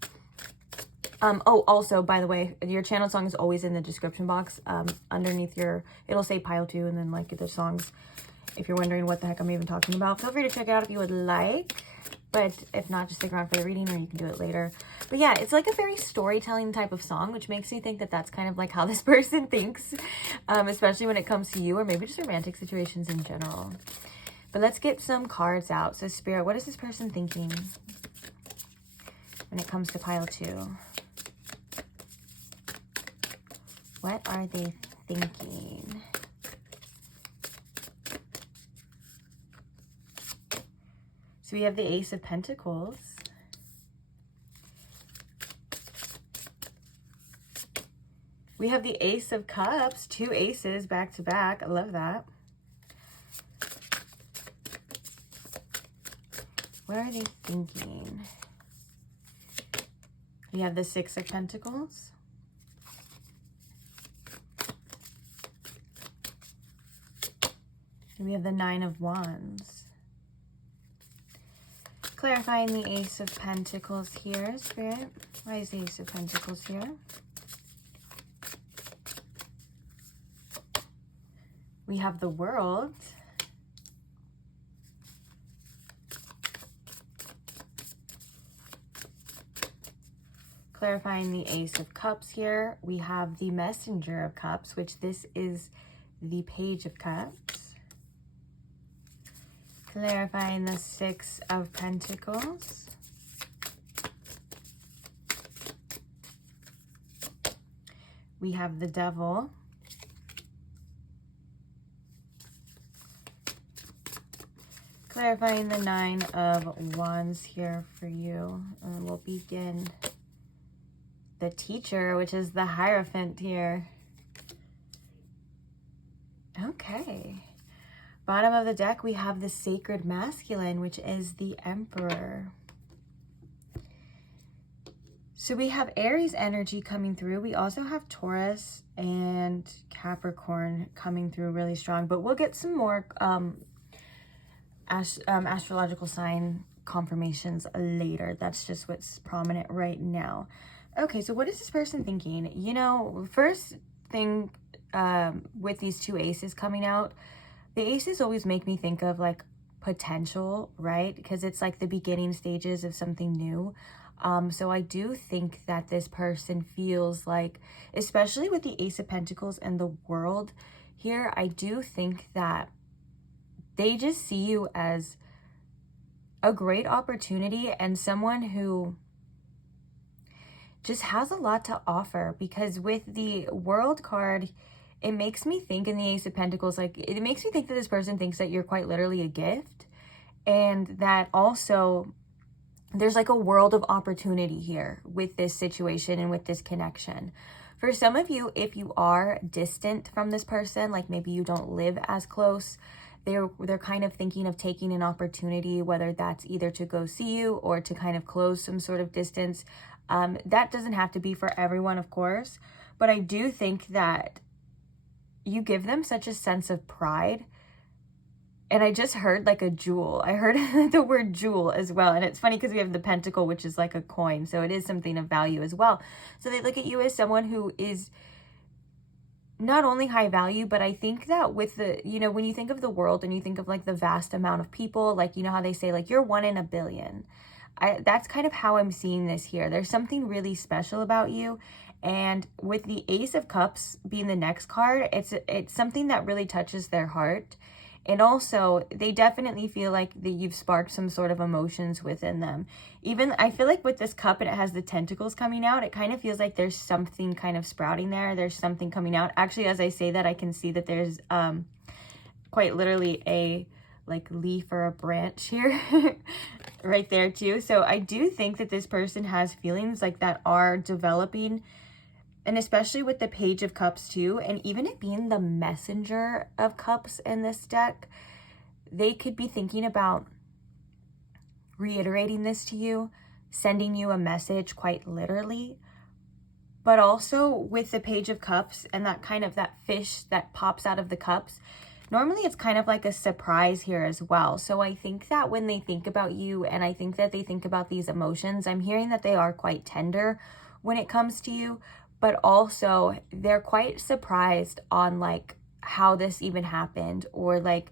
Oh, also, by the way, your channel song is always in the description box. Underneath it'll say Pile 2 and then like the songs. If you're wondering what the heck I'm even talking about, feel free to check it out if you would like. But if not, just stick around for the reading or you can do it later. But yeah, it's like a very storytelling type of song, which makes me think that that's kind of like how this person thinks, especially when it comes to you or maybe just romantic situations in general. But let's get some cards out. So Spirit, what is this person thinking when it comes to Pile 2? What are they thinking? So we have the Ace of Pentacles. We have the Ace of Cups, 2 aces back to back. I love that. What are they thinking? We have the 6 of Pentacles. And we have the 9 of Wands. Clarifying the Ace of Pentacles here, Spirit. Why is the Ace of Pentacles here? We have the World. Clarifying the Ace of Cups here. We have the Messenger of Cups, which this is the Page of Cups. Clarifying the 6 of Pentacles. we have the Devil. Clarifying the Nine of Wands here for you. And we'll begin the Teacher, which is the Hierophant here. Okay. Bottom of the deck, we have the Sacred Masculine, which is the Emperor. So we have Aries energy coming through. We also have Taurus and Capricorn coming through really strong. But we'll get some more astrological sign confirmations later. That's just what's prominent right now. Okay, so what is this person thinking? You know, first thing with these two aces coming out, the aces always make me think of like potential, right? Because it's like the beginning stages of something new. So I do think that this person feels like, especially with the Ace of Pentacles and the World here, I do think that they just see you as a great opportunity and someone who just has a lot to offer. Because with the World card, it makes me think in the Ace of Pentacles, like it makes me think that this person thinks that you're quite literally a gift, and that also there's like a world of opportunity here with this situation and with this connection. For some of you, if you are distant from this person, like maybe you don't live as close, they're kind of thinking of taking an opportunity, whether that's either to go see you or to kind of close some sort of distance. That doesn't have to be for everyone, of course, but I do think that you give them such a sense of pride. And I just heard like a jewel. I heard the word jewel as well. And it's funny because we have the pentacle, which is like a coin. So it is something of value as well. So they look at you as someone who is not only high value, but I think that with the, you know, when you think of the world and you think of like the vast amount of people, like, you know how they say like you're 1 in a billion. That's kind of how I'm seeing this here. There's something really special about you. And with the Ace of Cups being the next card, it's something that really touches their heart. And also, they definitely feel like that you've sparked some sort of emotions within them. Even, I feel like with this cup and it has the tentacles coming out, it kind of feels like there's something kind of sprouting there. There's something coming out. Actually, as I say that, I can see that there's quite literally a like leaf or a branch here right there too. So I do think that this person has feelings like that are developing. And especially with the Page of Cups too, and even it being the Messenger of Cups in this deck, they could be thinking about reiterating this to you, sending you a message quite literally. But also with the Page of Cups and that kind of that fish that pops out of the cups, normally it's kind of like a surprise here as well. So I think that when they think about you, and I think that they think about these emotions, I'm hearing that they are quite tender when it comes to you. But also they're quite surprised on like how this even happened, or like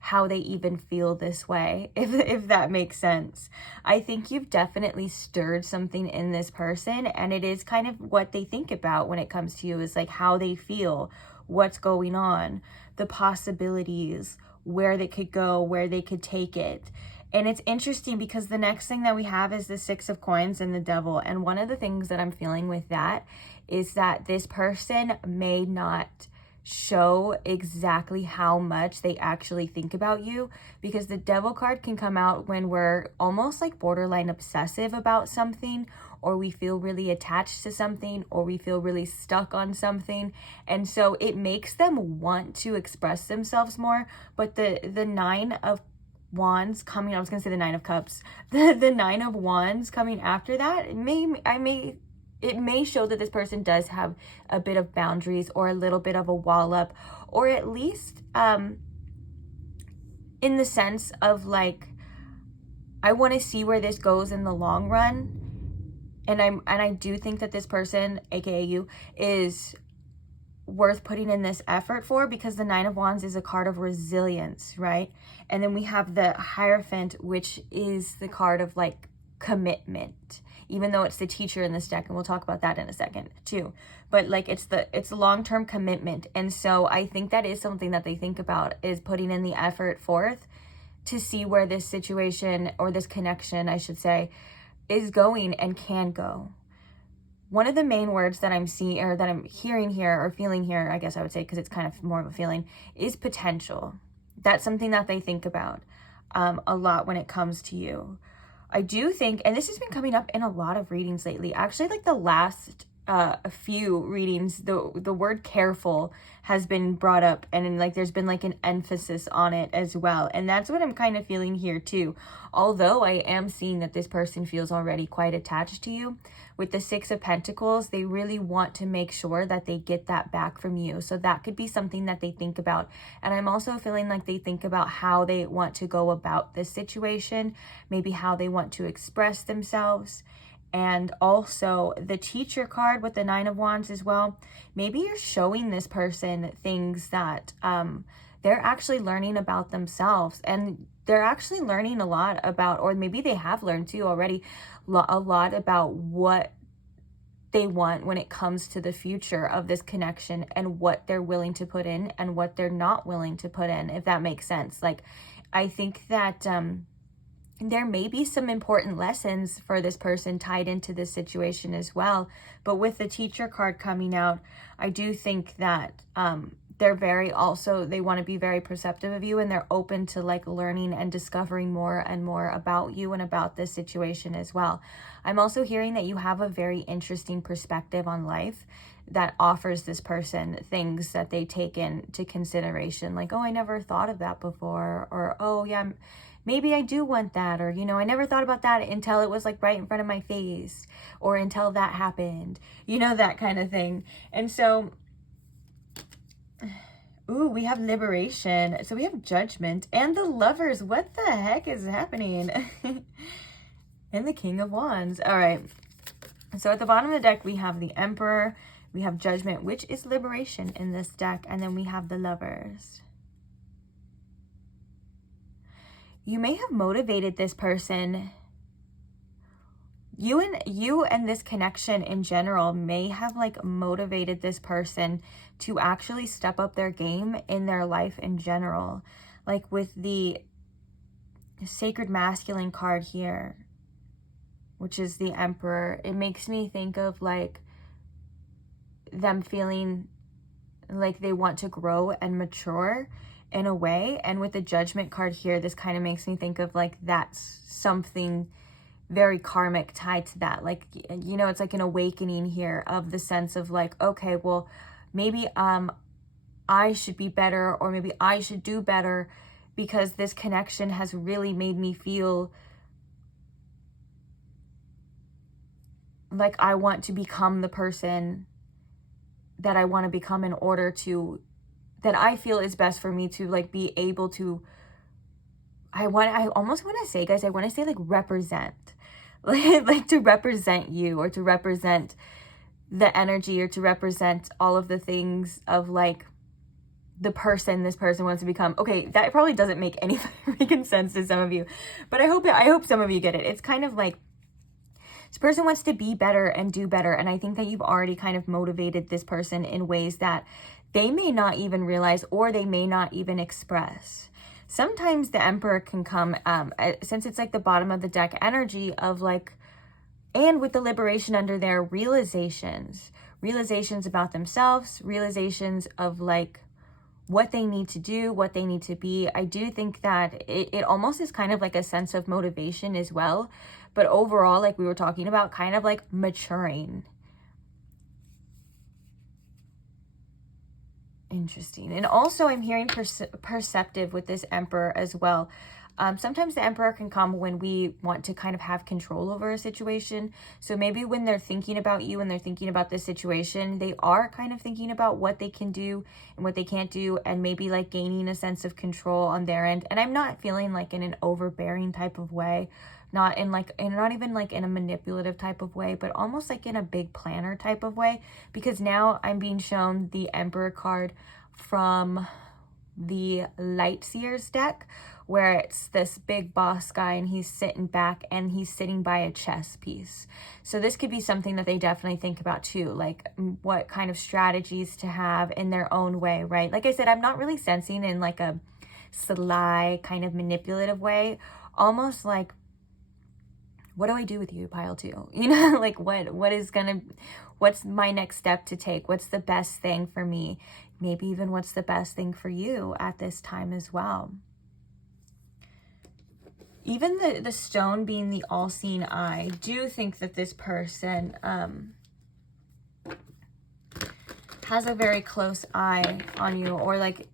how they even feel this way, if that makes sense. I think you've definitely stirred something in this person, and it is kind of what they think about when it comes to you, is like how they feel, what's going on, the possibilities, where they could go, where they could take it. And it's interesting because the next thing that we have is the Six of Coins and the Devil. And one of the things that I'm feeling with that is that this person may not show exactly how much they actually think about you, because the Devil card can come out when we're almost like borderline obsessive about something, or we feel really attached to something, or we feel really stuck on something. And so it makes them want to express themselves more. But the Nine of Wands coming, I was gonna say the Nine of Cups, the Nine of Wands coming after that, it may show that this person does have a bit of boundaries, or a little bit of a wall up, or at least in the sense of like, I want to see where this goes in the long run. And I do think that this person, aka you, is worth putting in this effort for, because the Nine of Wands is a card of resilience, right? And then we have the Hierophant, which is the card of like commitment, even though it's the Teacher in this deck, and we'll talk about that in a second too. But like it's long-term commitment. And so I think that is something that they think about, is putting in the effort forth to see where this situation, or this connection I should say, is going and can go. one of the main words that I'm seeing, or that I'm hearing here or feeling here, I guess I would say, because it's kind of more of a feeling, is potential. That's something that they think about a lot when it comes to you. I do think, and this has been coming up in a lot of readings lately, actually like the last few readings, the word careful has been brought up, and like there's been like an emphasis on it as well. And that's what I'm kind of feeling here too. Although I am seeing that this person feels already quite attached to you. With the Six of Pentacles, they really want to make sure that they get that back from you. So that could be something that they think about. And I'm also feeling like they think about how they want to go about this situation, maybe how they want to express themselves. And also the Teacher card with the Nine of Wands as well. Maybe you're showing this person things that they're actually learning about themselves, and they're actually learning a lot about, or maybe they have learned too already, a lot about what they want when it comes to the future of this connection, and what they're willing to put in and what they're not willing to put in, if that makes sense. Like, I think that there may be some important lessons for this person tied into this situation as well. But with the Teacher card coming out, I do think that they're very also, they want to be very perceptive of you, and they're open to like learning and discovering more and more about you and about this situation as well. I'm also hearing that you have a very interesting perspective on life that offers this person things that they take into consideration. Like, oh, I never thought of that before. Or, oh yeah, maybe I do want that. Or, you know, I never thought about that until it was like right in front of my face, or until that happened, you know, that kind of thing. And so, ooh, we have liberation. So we have Judgment and the Lovers. What the heck is happening? And the King of Wands. All right. So at the bottom of the deck, we have the Emperor. We have Judgment, which is liberation in this deck. And then we have the Lovers. You may have motivated this person. You and this connection in general may have like motivated this person to actually step up their game in their life in general. Like with the Sacred Masculine card here, which is the Emperor, it makes me think of like them feeling like they want to grow and mature in a way. And with the Judgment card here, this kind of makes me think of like that's something very karmic tied to that. Like, you know, it's like an awakening here of the sense of like, okay, well, maybe I should be better, or maybe I should do better, because this connection has really made me feel like I want to become the person that I want to become, in order to, that I feel is best for me to like be able to, I almost want to say, guys, I want to say like represent, like to represent you, or to represent the energy, or to represent all of the things of like the person this person wants to become. Okay, that probably doesn't make any freaking sense to some of you, but I hope some of you get it. It's kind of like this person wants to be better and do better, and I think that you've already kind of motivated this person in ways that they may not even realize, or they may not even express. Sometimes the Emperor can come, since it's like the bottom of the deck energy of like, and with the Liberation under there, realizations about themselves, realizations of like what they need to do, what they need to be. I do think that it almost is kind of like a sense of motivation as well. But overall, like we were talking about, kind of like maturing. Interesting. And also I'm hearing perceptive with this Emperor as well. Sometimes the Emperor can come when we want to kind of have control over a situation. So maybe when they're thinking about you and they're thinking about this situation, they are kind of thinking about what they can do and what they can't do, and maybe like gaining a sense of control on their end. And I'm not feeling like in an overbearing type of way, not even like in a manipulative type of way, but almost like in a big planner type of way, because now I'm being shown the Emperor card from the Light Seers deck, where it's this big boss guy and he's sitting back and he's sitting by a chess piece. So this could be something that they definitely think about too, like what kind of strategies to have in their own way, right? Like I said, I'm not really sensing in like a sly kind of manipulative way, almost like what do I do with you, pile 2? You know, like what's my next step to take? What's the best thing for me? Maybe even what's the best thing for you at this time as well. Even the stone being the all-seeing eye, I do think that this person has a very close eye on you, or like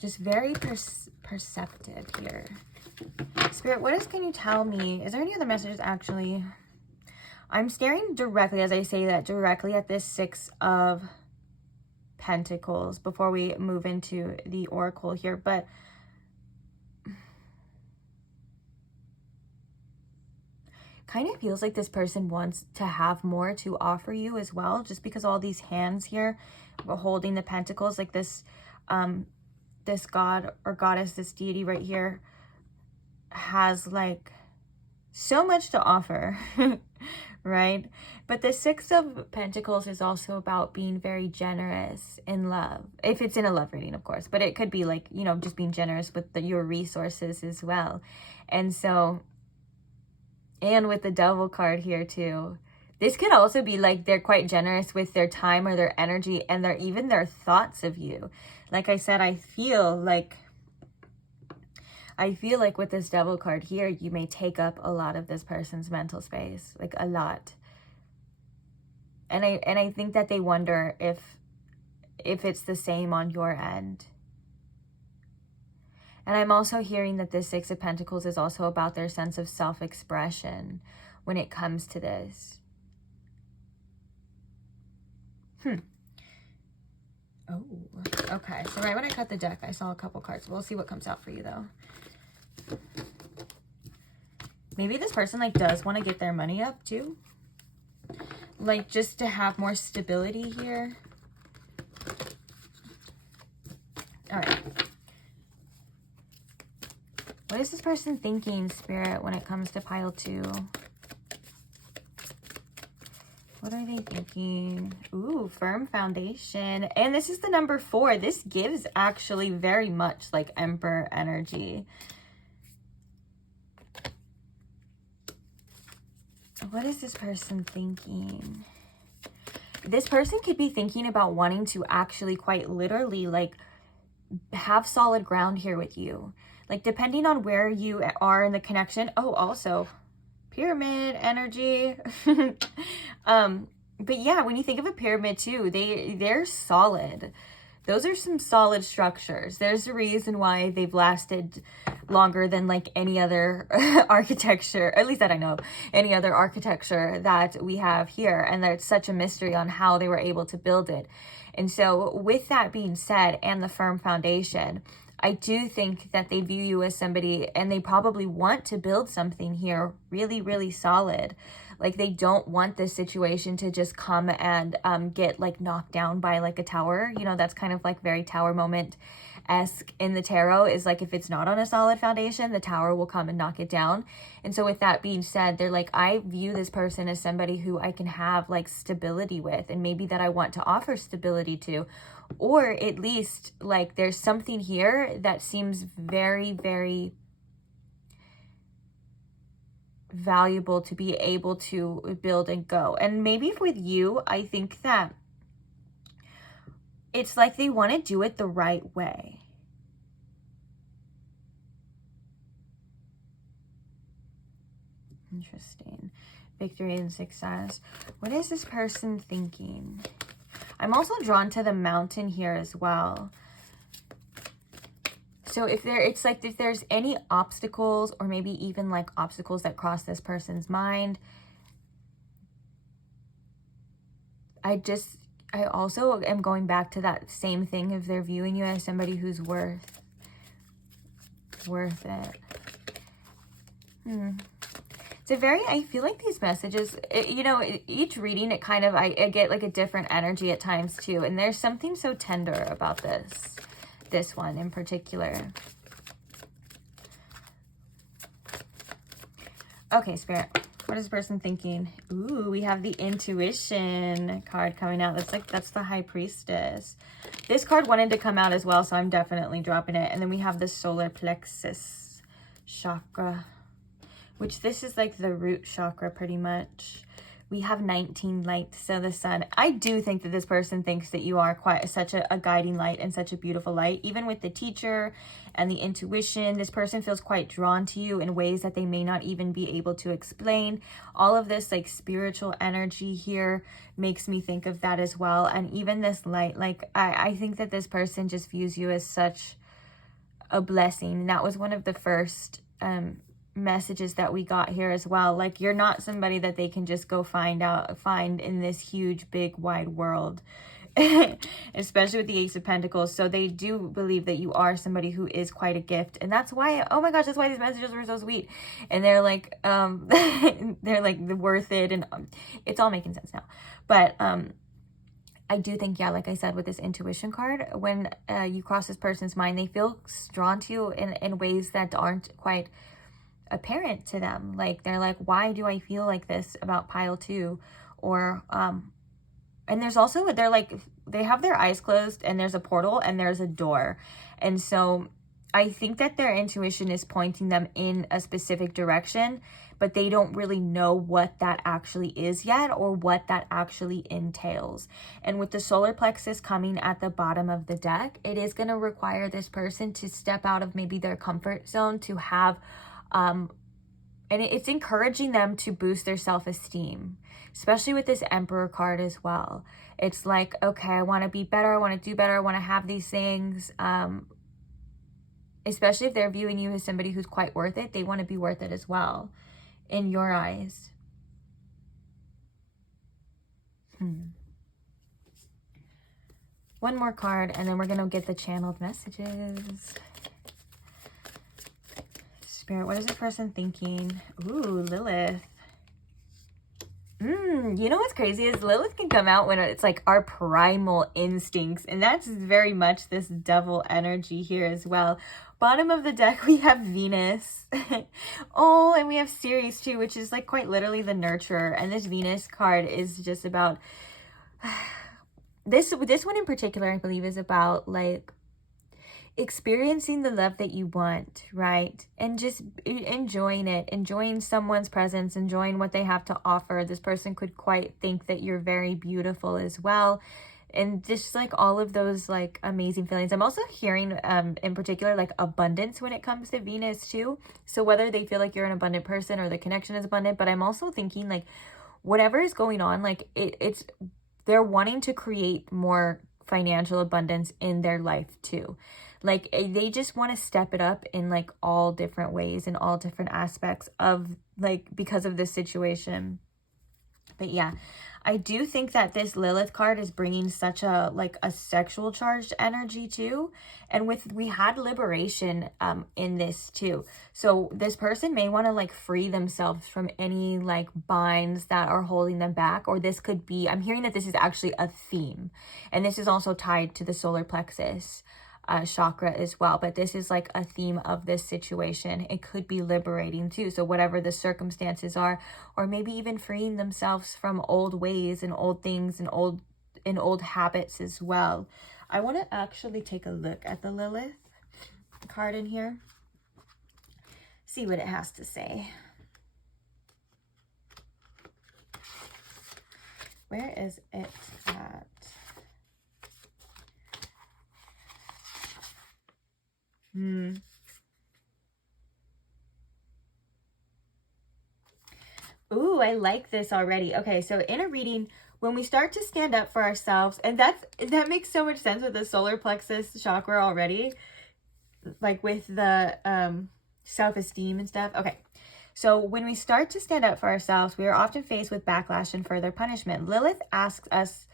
just very perceptive here. Spirit, can you tell me? Is there any other messages actually? I'm staring directly, as I say that, directly at this 6 of Pentacles before we move into the Oracle here, but kind of feels like this person wants to have more to offer you as well, just because all these hands here holding the Pentacles, like this this god or goddess, this deity right here has like so much to offer. Right? But the 6 of Pentacles is also about being very generous in love, if it's in a love reading, of course, but it could be like, you know, just being generous with your resources as well. And so, and with the Devil card here too, this could also be like they're quite generous with their time or their energy and even their thoughts of you. Like I said, I feel like with this Devil card here, you may take up a lot of this person's mental space, like a lot. And I think that they wonder if it's the same on your end. And I'm also hearing that this 6 of Pentacles is also about their sense of self-expression when it comes to this. Oh, okay. So right when I cut the deck, I saw a couple cards. We'll see what comes out for you though. Maybe this person like does want to get their money up too. Like just to have more stability here. All right. What is this person thinking, Spirit, when it comes to pile 2? What are they thinking? Ooh, firm foundation. And this is the number 4. This gives actually very much like Emperor energy. What is this person thinking? This person could be thinking about wanting to actually quite literally like have solid ground here with you. Like depending on where you are in the connection. Oh, also pyramid energy. But yeah, when you think of a pyramid too, they're solid. Those are some solid structures. There's a reason why they've lasted longer than like any other architecture, at least that I know, any other architecture that we have here. And there's such a mystery on how they were able to build it. And so with that being said, and the firm foundation, I do think that they view you as somebody, and they probably want to build something here really, really solid. Like they don't want this situation to just come and get like knocked down by like a tower. You know, that's kind of like very Tower moment-esque in the tarot, is like if it's not on a solid foundation, the tower will come and knock it down. And so with that being said, they're like, I view this person as somebody who I can have like stability with, and maybe that I want to offer stability to. Or at least like there's something here that seems very, very valuable to be able to build and go. And maybe with you, I think that it's like they want to do it the right way. Interesting. Victory and success. What is this person thinking? I'm also drawn to the mountain here as well. So if there's any obstacles, or maybe even like obstacles that cross this person's mind, I also am going back to that same thing of they're viewing you as somebody who's worth it. It's a very, I feel like these messages, you know, each reading, it kind of, I get like a different energy at times too. And there's something so tender about this one in particular. Okay, Spirit, what is this person thinking? Ooh, we have the intuition card coming out. That's the High Priestess. This card wanted to come out as well, so I'm definitely dropping it. And then we have the solar plexus chakra. which this is like the root chakra pretty much. We have 19 lights, so the sun. I do think that this person thinks that you are quite such a guiding light and such a beautiful light. Even with the teacher and the intuition, this person feels quite drawn to you in ways that they may not even be able to explain. All of this like spiritual energy here makes me think of that as well. And even this light, like I think that this person just views you as such a blessing. And that was one of the first messages that we got here as well. Like, you're not somebody that they can just go find in this huge big wide world, especially with the Ace of Pentacles. So they do believe that you are somebody who is quite a gift, and that's why, oh my gosh, that's why these messages were so sweet. And they're like they're like worth it, and it's all making sense now. But I do think, yeah, like I said, with this intuition card, when you cross this person's mind, they feel drawn to you in ways that aren't quite apparent to them. Like, they're like, why do I feel like this about pile 2? Or and there's also, they're like, they have their eyes closed and there's a portal and there's a door. And so I think that their intuition is pointing them in a specific direction, but they don't really know what that actually is yet, or what that actually entails. And with the solar plexus coming at the bottom of the deck, it is going to require this person to step out of maybe their comfort zone to have and it's encouraging them to boost their self-esteem, especially with this Emperor card as well. It's like, okay, I want to be better, I want to do better, I want to have these things, especially if they're viewing you as somebody who's quite worth it. They want to be worth it as well in your eyes. One more card, and then we're going to get the channeled messages. Spirit, what is this person thinking? Ooh, Lilith. You know what's crazy is Lilith can come out when it's like our primal instincts, and that's very much this devil energy here as well. Bottom of the deck, we have Venus. Oh, and we have Ceres too, which is like quite literally the nurturer. And this Venus card is just about this one in particular, I believe, is about like experiencing the love that you want, right? And just enjoying it, enjoying someone's presence, enjoying what they have to offer. This person could quite think that you're very beautiful as well, and just like all of those like amazing feelings. I'm also hearing in particular like abundance when it comes to Venus too. So whether they feel like you're an abundant person or the connection is abundant, but I'm also thinking like whatever is going on, like it's they're wanting to create more financial abundance in their life too. Like, they just want to step it up in like all different ways, in all different aspects of like, because of this situation. But yeah, I do think that this Lilith card is bringing such a like a sexual charged energy too. And we had liberation in this too. So this person may want to like free themselves from any like binds that are holding them back. Or this could be, I'm hearing that this is actually a theme. And this is also tied to the solar plexus chakra as well, but this is like a theme of this situation. It could be liberating too, so whatever the circumstances are, or maybe even freeing themselves from old ways and old things and old habits as well. I want to actually take a look at the Lilith card in here, see what it has to say. Where is it at? Ooh, I like this already. Okay, so in a reading, when we start to stand up for ourselves, and that makes so much sense with the solar plexus chakra already, like with the self-esteem and stuff. Okay, so when we start to stand up for ourselves, we are often faced with backlash and further punishment. Lilith asks us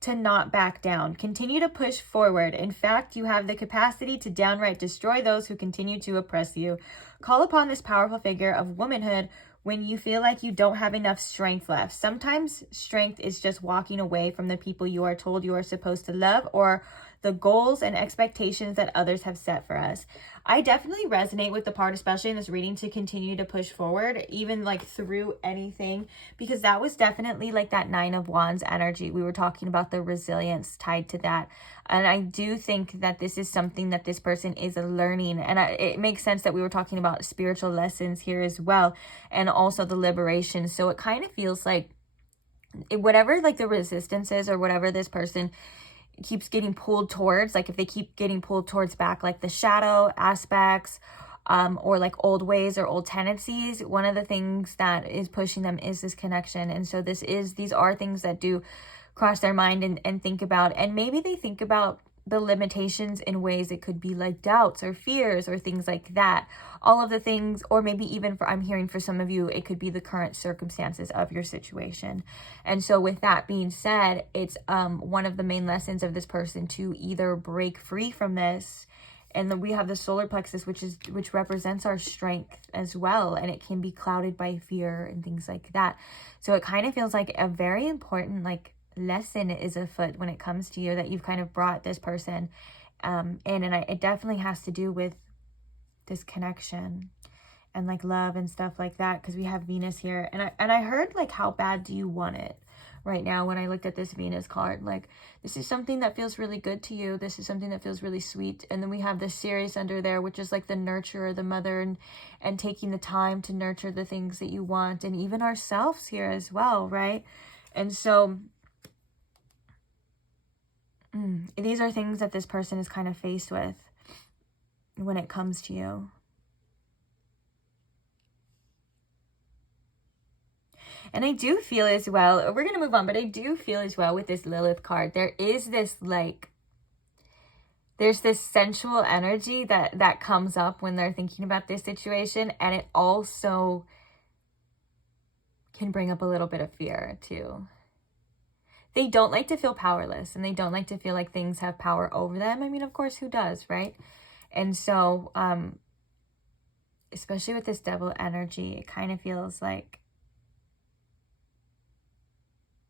to not back down. Continue to push forward. In fact, you have the capacity to downright destroy those who continue to oppress you. Call upon this powerful figure of womanhood when you feel like you don't have enough strength left. Sometimes strength is just walking away from the people you are told you are supposed to love, or the goals and expectations that others have set for us. I definitely resonate with the part, especially in this reading, to continue to push forward, even like through anything, because that was definitely like that Nine of Wands energy. We were talking about the resilience tied to that. And I do think that this is something that this person is learning. And it makes sense that we were talking about spiritual lessons here as well, and also the liberation. So it kind of feels like whatever like the resistance is, or whatever this person keeps getting pulled towards, like if they keep getting pulled towards back, like the shadow aspects, or like old ways or old tendencies, one of the things that is pushing them is this connection. And so these are things that do cross their mind and think about, and maybe they think about the limitations in ways it could be like doubts or fears or things like that. All of the things, or maybe even I'm hearing for some of you, it could be the current circumstances of your situation. And so with that being said, it's one of the main lessons of this person to either break free from this. And then we have the solar plexus, which represents our strength as well. And it can be clouded by fear and things like that. So it kind of feels like a very important like lesson is afoot when it comes to you, that you've kind of brought this person in. And it definitely has to do with this connection and like love and stuff like that, because we have Venus here. And I heard like, how bad do you want it right now? When I looked at this Venus card, like, this is something that feels really good to you. This is something that feels really sweet. And then we have the Ceres under there, which is like the nurturer, the mother, and taking the time to nurture the things that you want, and even ourselves here as well, right? And so these are things that this person is kind of faced with when it comes to you. And I do feel as well, we're going to move on, but I do feel as well with this Lilith card, there is this like, there's this sensual energy that comes up when they're thinking about this situation. And it also can bring up a little bit of fear too. They don't like to feel powerless, and they don't like to feel like things have power over them. I mean, of course, who does, right? And so, especially with this devil energy, it kind of feels like,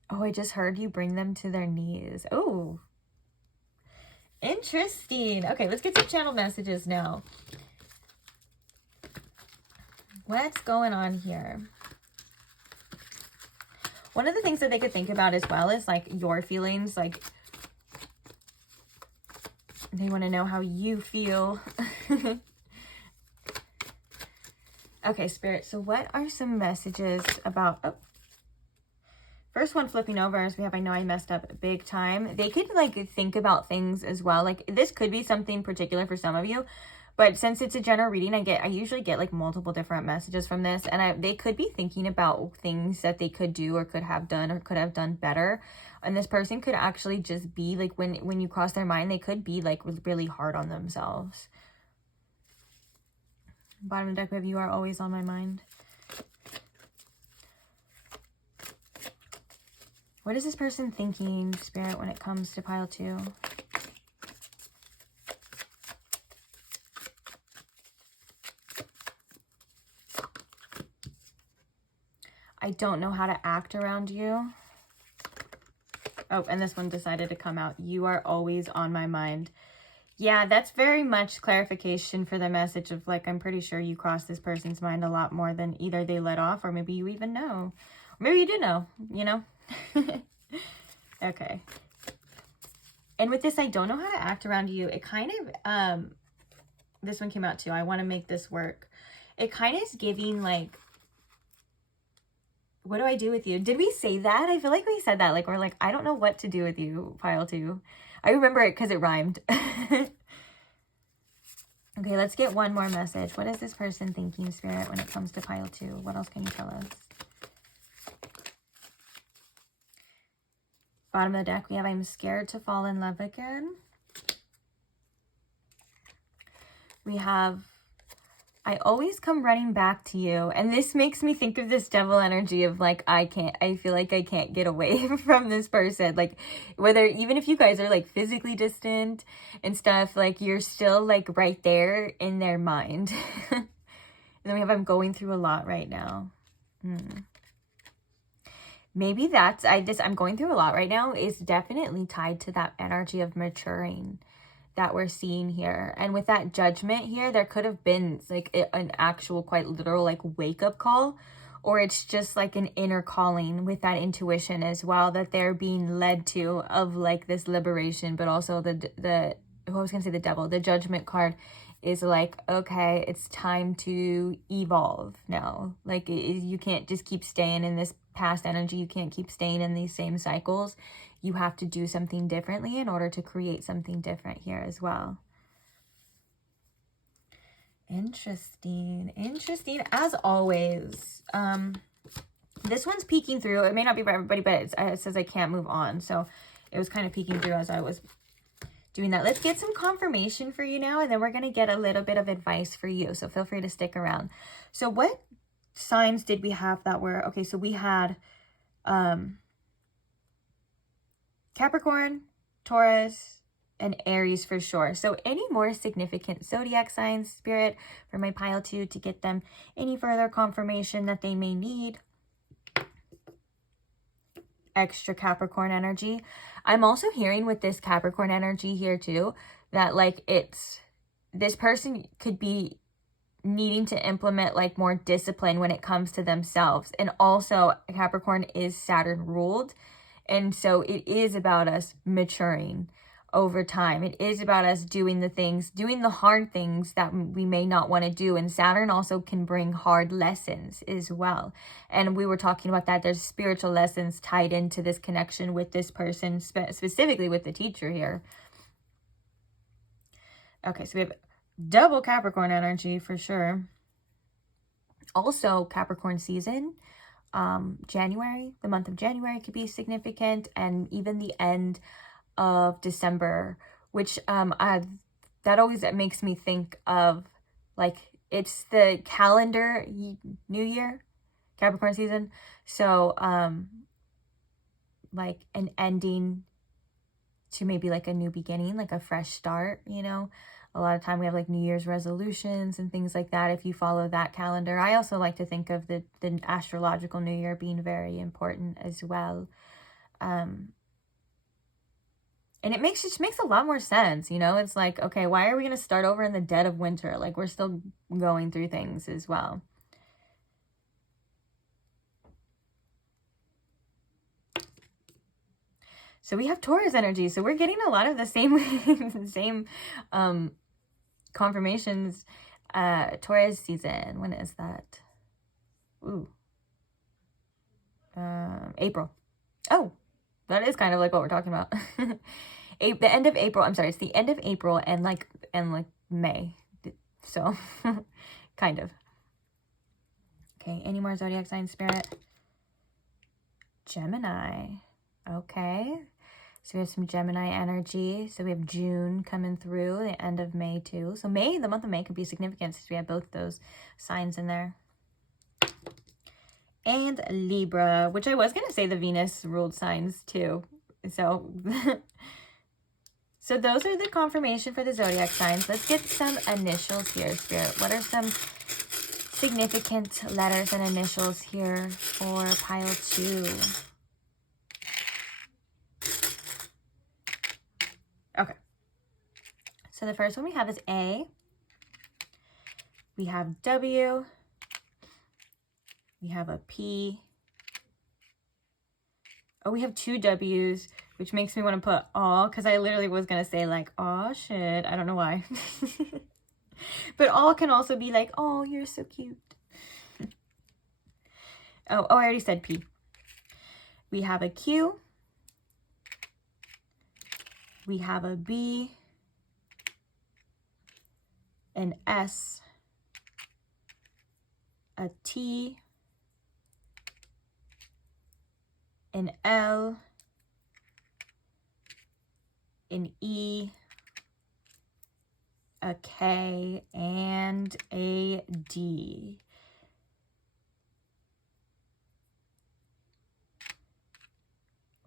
oh, I just heard you bring them to their knees. Oh, interesting. Okay, let's get some channel messages now. What's going on here? One of the things that they could think about as well is like your feelings, like they want to know how you feel. Okay, Spirit, so what are some messages about, oh, first one flipping over is we have, I know I messed up big time. They could like think about things as well. Like this could be something particular for some of you, but since it's a general reading, I usually get like multiple different messages from this, and they could be thinking about things that they could do or could have done or could have done better. And this person could actually just be like, when you cross their mind, they could be like really hard on themselves. Bottom of the deck, we have you are always on my mind. What is this person thinking, Spirit, when it comes to pile 2? I don't know how to act around you. Oh, and this one decided to come out. You are always on my mind. Yeah, that's very much clarification for the message of like, I'm pretty sure you cross this person's mind a lot more than either they let off, or maybe you even know. Or maybe you do know, you know? Okay. And with this, I don't know how to act around you. It kind of, this one came out too. I want to make this work. It kind of is giving like, what do I do with you? Did we say that? I feel like we said that. Like, we're like, I don't know what to do with you, pile 2. I remember it because it rhymed. Okay, let's get one more message. What is this person thinking, Spirit, when it comes to pile 2? What else can you tell us? Bottom of the deck, we have I'm scared to fall in love again. We have I always come running back to you. And this makes me think of this devil energy of like, I feel like I can't get away from this person. Like whether, even if you guys are like physically distant and stuff, like you're still like right there in their mind. And then we have, I'm going through a lot right now. maybe that's, I'm going through a lot right now, is definitely tied to that energy of maturing that we're seeing here. And with that judgment here, there could have been like an actual, quite literal, like wake up call, or it's just like an inner calling with that intuition as well, that they're being led to, of like this liberation. But also I was gonna say the devil, the judgment card is like, okay, it's time to evolve now. Like you can't just keep staying in this past energy. You can't keep staying in these same cycles. You have to do something differently in order to create something different here as well. Interesting. Interesting as always. This one's peeking through. It may not be for everybody, but it says I can't move on. So it was kind of peeking through as I was doing that. Let's get some confirmation for you now, and then we're going to get a little bit of advice for you. So feel free to stick around. So what signs did we have that were, okay, so we had Capricorn, Taurus, and Aries for sure. So any more significant zodiac signs, Spirit, for my pile two, to get them any further confirmation that they may need. Extra Capricorn energy. I'm also hearing with this Capricorn energy here too, that like this person could be needing to implement like more discipline when it comes to themselves. And also Capricorn is Saturn ruled. And so it is about us maturing over time. It is about us doing the hard things that we may not want to do. And Saturn also can bring hard lessons as well. And we were talking about that. There's spiritual lessons tied into this connection with this person, specifically with the teacher here. Okay, so we have double Capricorn energy for sure. Also Capricorn season. January, the month of January could be significant, and even the end of December, which that always makes me think of like it's the calendar new year, Capricorn season. So like an ending to maybe like a new beginning, like a fresh start, you know. A lot of time we have like New Year's resolutions and things like that if you follow that calendar. I also like to think of the astrological New Year being very important as well. And it just makes a lot more sense, you know. It's like, okay, why are we going to start over in the dead of winter? Like we're still going through things as well. So we have Taurus energy. So we're getting a lot of the same confirmations. Taurus season. When is that? Ooh. April. Oh, that is kind of like what we're talking about. The end of April. I'm sorry. It's the end of April and like May. So kind of. Okay. Any more zodiac sign, Spirit? Gemini. Okay. So we have some Gemini energy. So we have June coming through, the end of May too. So May, the month of May could be significant since we have both those signs in there. And Libra, which I was going to say the Venus ruled signs too. So, so those are the confirmation for the zodiac signs. Let's get some initials here, Spirit. What are some significant letters and initials here for pile 2? Okay. So the first one we have is A. We have W. We have a P. Oh, we have 2 W's, which makes me want to put aw, because I literally was going to say like, aw, shit. I don't know why. But aw can also be like, oh, you're so cute. Oh, I already said P. We have a Q. We have a B. An S. A T. An L, an E, a K, and a D.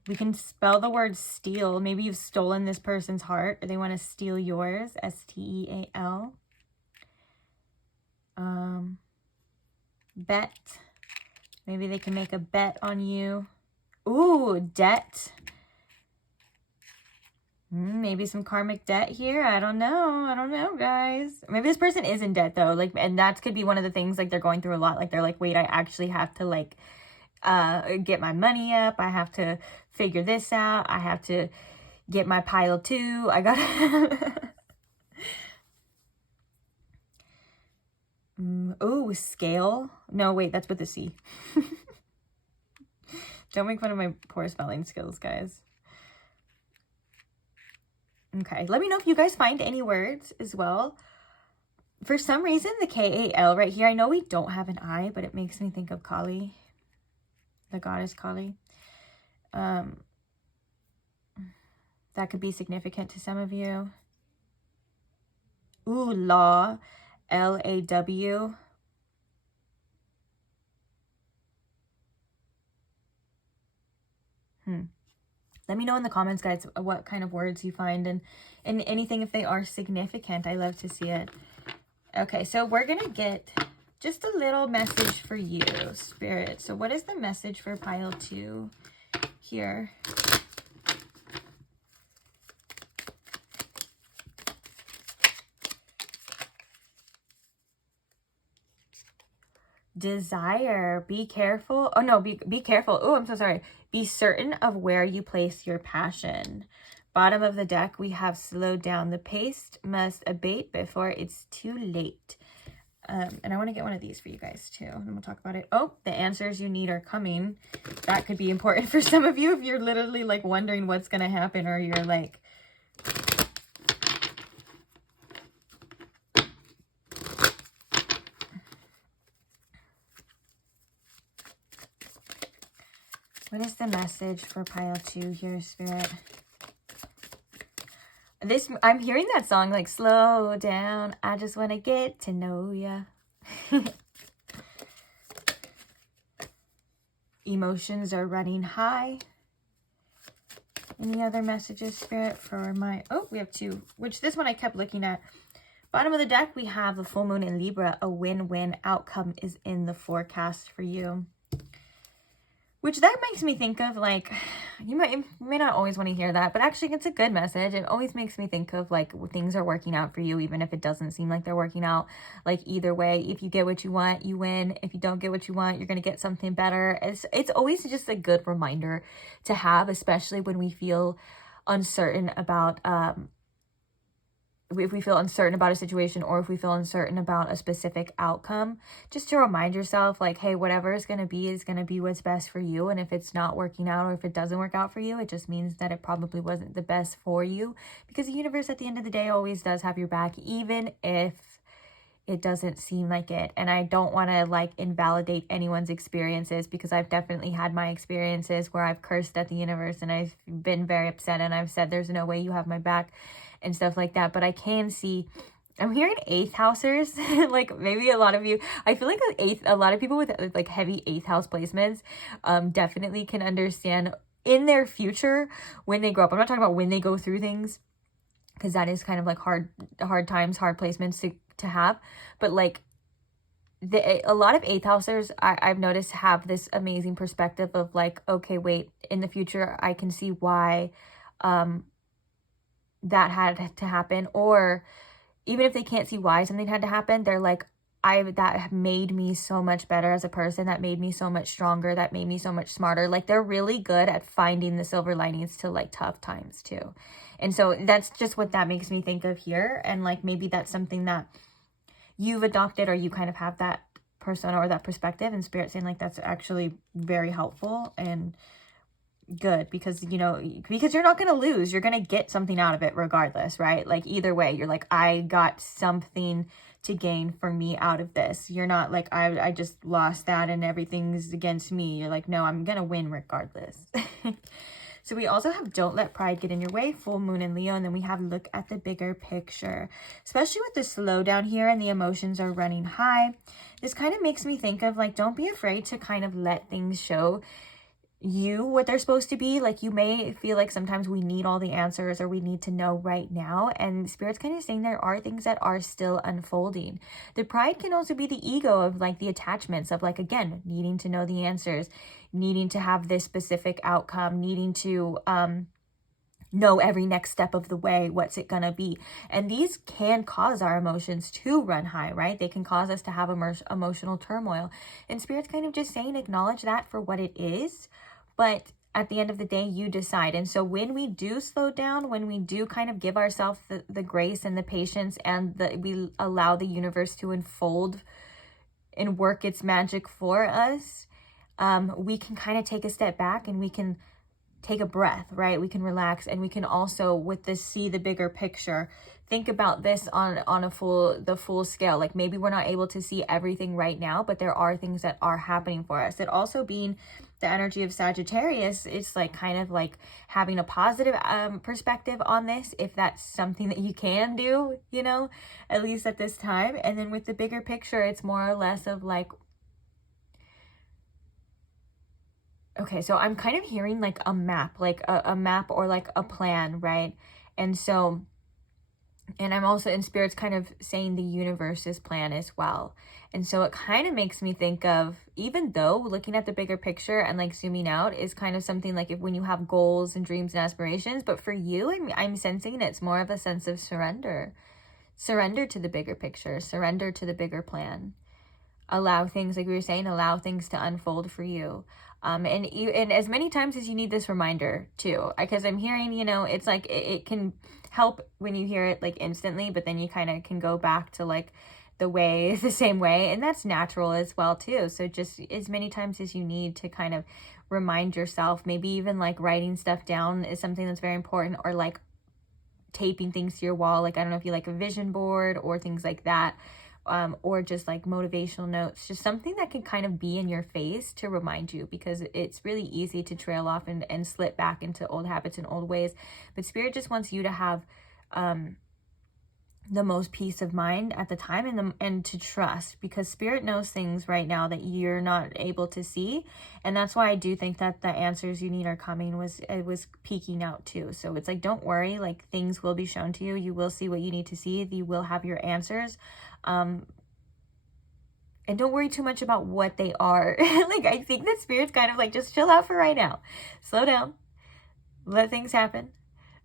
We can spell the word steal. Maybe you've stolen this person's heart, or they want to steal yours, S-T-E-A-L. Bet. Maybe they can make a bet on you. Ooh, debt. Maybe some karmic debt here. I don't know, guys. Maybe this person is in debt though. Like, and that could be one of the things, like, they're going through a lot. Like, they're like, wait, I actually have to, like, get my money up. I have to figure this out. I have to get my pile too. I gotta... Oh, scale. No, wait, that's with a C. Don't make fun of my poor spelling skills, guys. Okay, let me know if you guys find any words as well. For some reason, the K-A-L right here, I know we don't have an I, but it makes me think of Kali, the goddess Kali. That could be significant to some of you. Ooh, law, L-A-W. Let me know in the comments, guys, what kind of words you find and anything if they are significant. I love to see it. Okay, so we're going to get just a little message for you, Spirit. So what is the message for pile 2 here? Desire. Be careful. Oh, no, be careful. Oh, I'm so sorry. Be certain of where you place your passion. Bottom of the deck, we have slowed down. The pace must abate before it's too late. And I want to get one of these for you guys too. And we'll talk about it. Oh, the answers you need are coming. That could be important for some of you if you're literally like wondering what's going to happen, or you're like... What is the message for pile 2 here, Spirit? This, I'm hearing that song, like, slow down, I just want to get to know ya. Emotions are running high. Any other messages, Spirit, for my... Oh, we have 2, which this one I kept looking at. Bottom of the deck, we have the full moon in Libra. A win-win outcome is in the forecast for you. Which that makes me think of, like, you may not always want to hear that, but actually it's a good message. It always makes me think of, like, things are working out for you, even if it doesn't seem like they're working out. Like, either way, if you get what you want, you win. If you don't get what you want, you're going to get something better. It's always just a good reminder to have, especially when we feel uncertain about, if we feel uncertain about a situation, or if we feel uncertain about a specific outcome, just to remind yourself, like, hey, whatever is going to be what's best for you. And if it's not working out, or if it doesn't work out for you, it just means that it probably wasn't the best for you, because the universe at the end of the day always does have your back, even if it doesn't seem like it. And I don't want to, like, invalidate anyone's experiences, because I've definitely had my experiences where I've cursed at the universe and I've been very upset and I've said there's no way you have my back and stuff like that. But I can see, I'm hearing 8th housers, like, maybe a lot of you, I feel like a lot of people with, like, heavy 8th house placements definitely can understand in their future when they grow up. I'm not talking about when they go through things, because that is kind of like hard times, hard placements to have. But, like, a lot of 8th housers I've noticed have this amazing perspective of, like, okay, wait, in the future I can see why that had to happen. Or even if they can't see why something had to happen, they're like, that made me so much better as a person, that made me so much stronger, that made me so much smarter. Like, they're really good at finding the silver linings to, like, tough times too. And so that's just what that makes me think of here. And, like, maybe that's something that you've adopted, or you kind of have that persona or that perspective, and Spirit saying, like, that's actually very helpful and good, because, you know, because you're not going to lose, you're going to get something out of it regardless, right? Like, either way, you're like, I got something to gain for me out of this. You're not like, I just lost that and everything's against me. You're like, no, I'm going to win regardless. So we also have don't let pride get in your way, full moon in Leo, and then we have look at the bigger picture, especially with the slowdown here and the emotions are running high. This kind of makes me think of, like, don't be afraid to kind of let things show. you what they're supposed to be. Like, you may feel like sometimes we need all the answers or we need to know right now, and Spirit's kind of saying there are things that are still unfolding. The pride can also be the ego of like the attachments of like, again, needing to know the answers, needing to have this specific outcome, needing to know every next step of the way, what's it gonna be. And these can cause our emotions to run high, right? They can cause us to have emotional turmoil, and Spirit's kind of just saying acknowledge that for what it is, but at the end of the day, you decide. And so when we do slow down, when we do kind of give ourselves the grace and the patience, and we allow the universe to unfold and work its magic for us, we can kind of take a step back and we can take a breath, right? We can relax, and we can also with this see the bigger picture. Think about this on the full scale. Like, maybe we're not able to see everything right now, but there are things that are happening for us. It also being the energy of Sagittarius, it's like kind of like having a positive perspective on this, if that's something that you can do, you know, at least at this time. And then with the bigger picture, it's more or less of like, okay, so I'm kind of hearing like a map, like a map or like a plan, right? And so, and I'm also in Spirit's kind of saying the universe's plan as well. And so it kind of makes me think of, even though looking at the bigger picture and like zooming out is kind of something like if when you have goals and dreams and aspirations, but for you, I'm sensing it's more of a sense of surrender. Surrender to the bigger picture, surrender to the bigger plan. Allow things, like we were saying, allow things to unfold for you. And as many times as you need this reminder too, because I'm hearing, you know, it's like it can help when you hear it like instantly, but then you kind of can go back to like the same way, and that's natural as well too. So just as many times as you need to kind of remind yourself, maybe even like writing stuff down is something that's very important, or like taping things to your wall. Like, I don't know if you like a vision board or things like that. Or just like motivational notes, just something that can kind of be in your face to remind you, because it's really easy to trail off and slip back into old habits and old ways. But Spirit just wants you to have the most peace of mind at the time, and to trust, because Spirit knows things right now that you're not able to see. And that's why I do think that the answers you need are coming, it was peeking out too. So it's like, don't worry, like things will be shown to you. You will see what you need to see. You will have your answers. And don't worry too much about what they are. Like, I think that Spirit's kind of like, just chill out for right now. Slow down. Let things happen.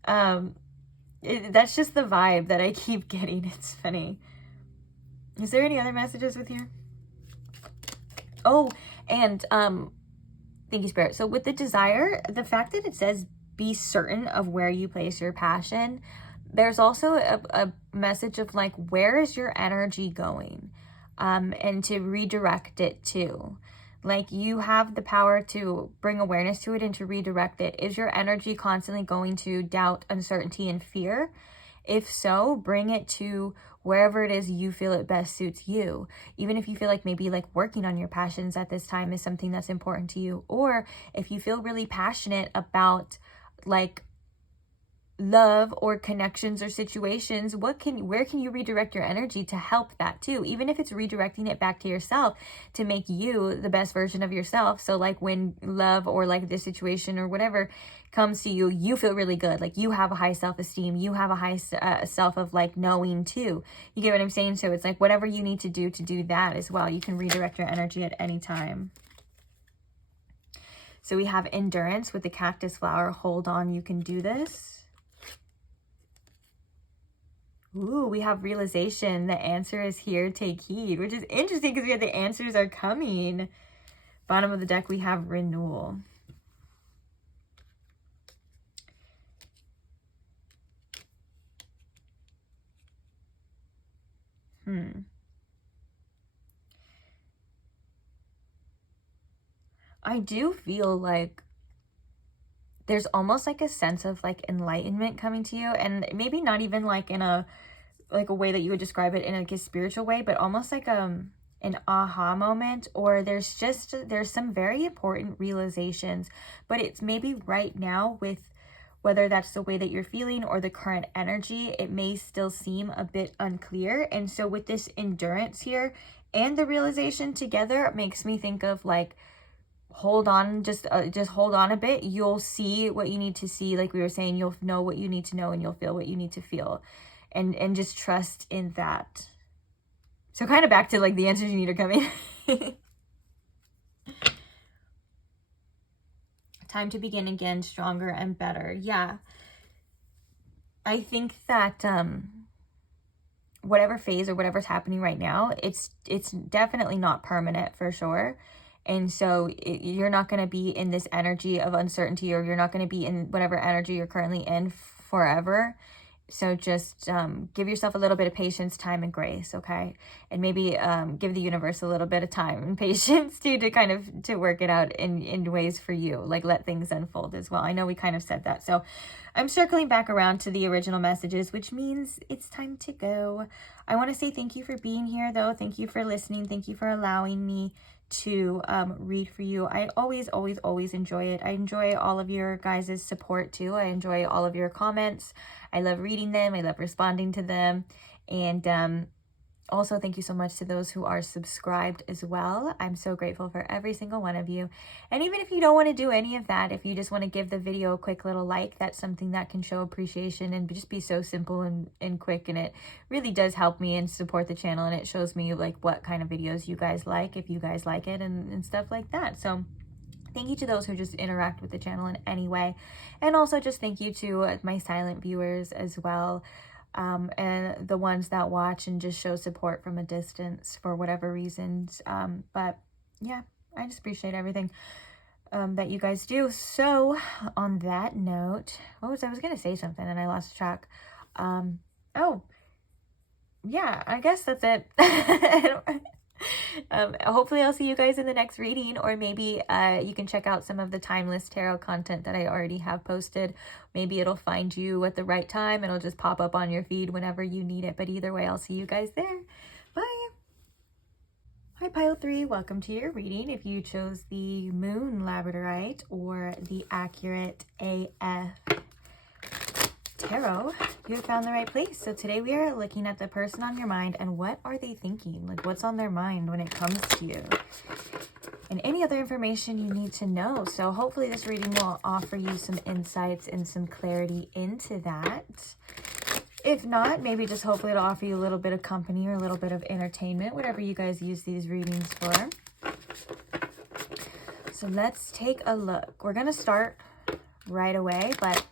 That's just the vibe that I keep getting. It's funny. Is there any other messages with here? Oh, and thank you, Spirit. So with the desire, the fact that it says be certain of where you place your passion, there's also a message of like, where is your energy going? And to redirect it to. Like, you have the power to bring awareness to it and to redirect it. Is your energy constantly going to doubt, uncertainty, and fear? If so, bring it to wherever it is you feel it best suits you. Even if you feel like maybe like working on your passions at this time is something that's important to you. Or if you feel really passionate about like love or connections or situations, where can you redirect your energy to help that too? Even if it's redirecting it back to yourself to make you the best version of yourself. So like when love or like this situation or whatever comes to you, you feel really good. Like, you have a high self-esteem. You have a high self of like knowing too. You get what I'm saying? So it's like whatever you need to do that as well. You can redirect your energy at any time. So we have endurance with the cactus flower. Hold on, you can do this. Ooh, we have realization. The answer is here. Take heed, which is interesting because we have the answers are coming. Bottom of the deck, we have renewal. I do feel like there's almost like a sense of like enlightenment coming to you, and maybe not even like in a way that you would describe it in like a spiritual way, but almost like an aha moment, or there's some very important realizations, but it's maybe right now, with whether that's the way that you're feeling or the current energy, it may still seem a bit unclear. And so with this endurance here and the realization together, it makes me think of like hold on, just hold on a bit. You'll see what you need to see. Like we were saying, you'll know what you need to know, and you'll feel what you need to feel, and just trust in that. So kind of back to like the answers you need are coming. Time to begin again, stronger and better. Yeah. I think that whatever phase or whatever's happening right now, it's definitely not permanent for sure. And so you're not going to be in this energy of uncertainty, or you're not going to be in whatever energy you're currently in forever. So just give yourself a little bit of patience, time, and grace, okay? And maybe give the universe a little bit of time and patience too, to kind of to work it out in ways for you. Like let things unfold as well. I know we kind of said that. So I'm circling back around to the original messages, which means it's time to go. I want to say thank you for being here, though. Thank you for listening. Thank you for allowing me to read for you. I always enjoy it. I enjoy all of your guys' support too. I enjoy all of your comments. I love reading them. I love responding to them. And also thank you so much to those who are subscribed as well. I'm so grateful for every single one of you. And even if you don't want to do any of that, if you just want to give the video a quick little like, that's something that can show appreciation and just be so simple and quick. And it really does help me and support the channel. And it shows me like what kind of videos you guys like, if you guys like it, and stuff like that. So thank you to those who just interact with the channel in any way. And also just thank you to my silent viewers as well. And the ones that watch and just show support from a distance for whatever reasons. But yeah, I just appreciate everything that you guys do. So on that note, I was going to say something and I lost track. Oh, yeah, I guess that's it. Hopefully I'll see you guys in the next reading, or maybe you can check out some of the timeless tarot content that I already have posted. Maybe it'll find you at the right time. It'll just pop up on your feed whenever you need it. But either way, I'll see you guys there. Bye. Hi, Pile 3. Welcome to your reading. If you chose the Moon Labradorite or the Accurate AF Tarot, you have found the right place. So today we are looking at the person on your mind and what are they thinking? Like what's on their mind when it comes to you? And any other information you need to know. So hopefully this reading will offer you some insights and some clarity into that. If not, maybe just hopefully it'll offer you a little bit of company or a little bit of entertainment, whatever you guys use these readings for. So let's take a look. We're going to start right away, but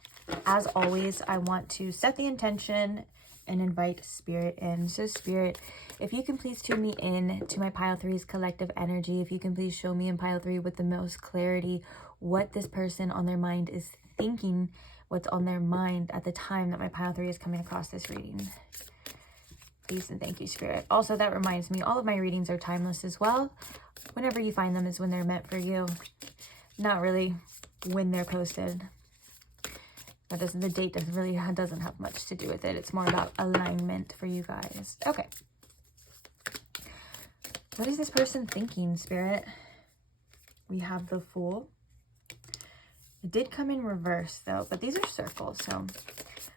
as always, I want to set the intention and invite spirit in. So spirit, if you can please tune me in to my pile 3's collective energy. If you can please show me in pile 3 with the most clarity what this person on their mind is thinking, what's on their mind at the time that my pile 3 is coming across this reading. Please and thank you, spirit. Also, that reminds me, all of my readings are timeless as well. Whenever you find them is when they're meant for you. Not really when they're posted. That doesn't, the date doesn't have much to do with it. It's more about alignment for you guys. Okay. What is this person thinking, spirit? We have the Fool. It did come in reverse though, but these are circles, so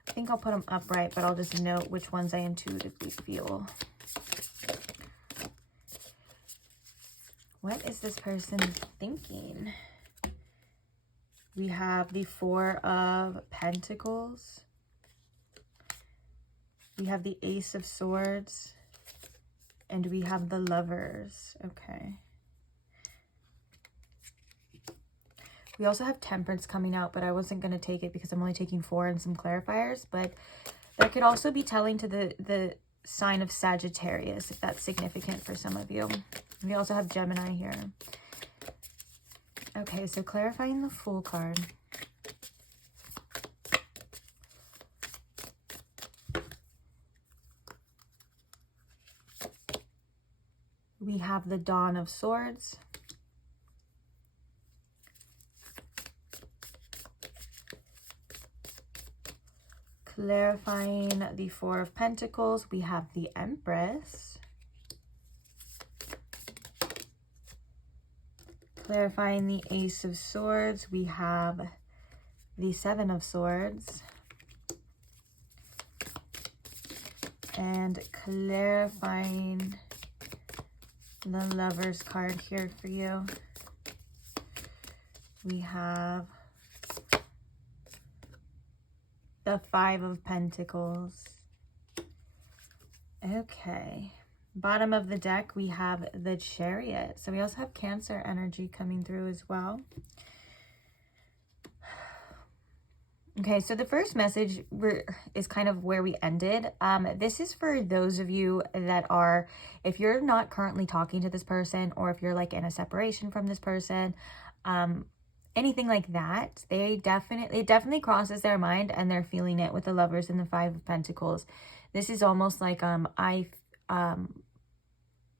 I think I'll put them upright, but I'll just note which ones I intuitively feel. What is this person thinking? We have the Four of Pentacles. We have the Ace of Swords. And we have the Lovers. Okay. We also have Temperance coming out, but I wasn't going to take it because I'm only taking 4 and some clarifiers. But that could also be telling to the sign of Sagittarius, if that's significant for some of you. We also have Gemini here. Okay, so clarifying the Fool card. We have the Dawn of Swords. Clarifying the Four of Pentacles, we have the Empress. Clarifying the Ace of Swords, we have the Seven of Swords. And clarifying the Lovers card here for you. we have the Five of Pentacles. Okay. Bottom of the deck, we have the Chariot. So we also have Cancer energy coming through as well. Okay, so the first message is kind of where we ended. This is for those of you that are, if you're not currently talking to this person, or if you're like in a separation from this person, anything like that, it definitely crosses their mind and they're feeling it with the Lovers and the Five of Pentacles. This is almost like,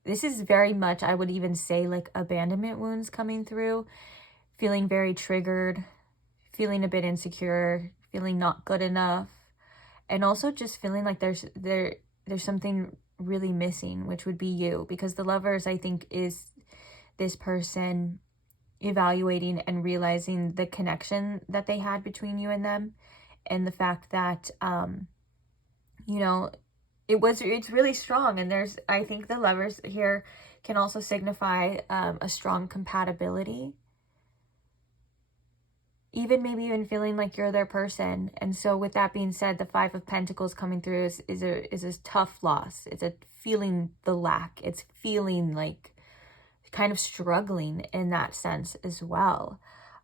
this is very much, I would even say, like abandonment wounds coming through, feeling very triggered, feeling a bit insecure, feeling not good enough, and also just feeling like there's something really missing, which would be you, because the Lovers, I think, is this person evaluating and realizing the connection that they had between you and them, and the fact that you know, it's really strong. And I think the Lovers here can also signify a strong compatibility, even maybe even feeling like you're their person. And so with that being said, the Five of Pentacles coming through is a tough loss. It's a feeling the lack. It's feeling like kind of struggling in that sense as well.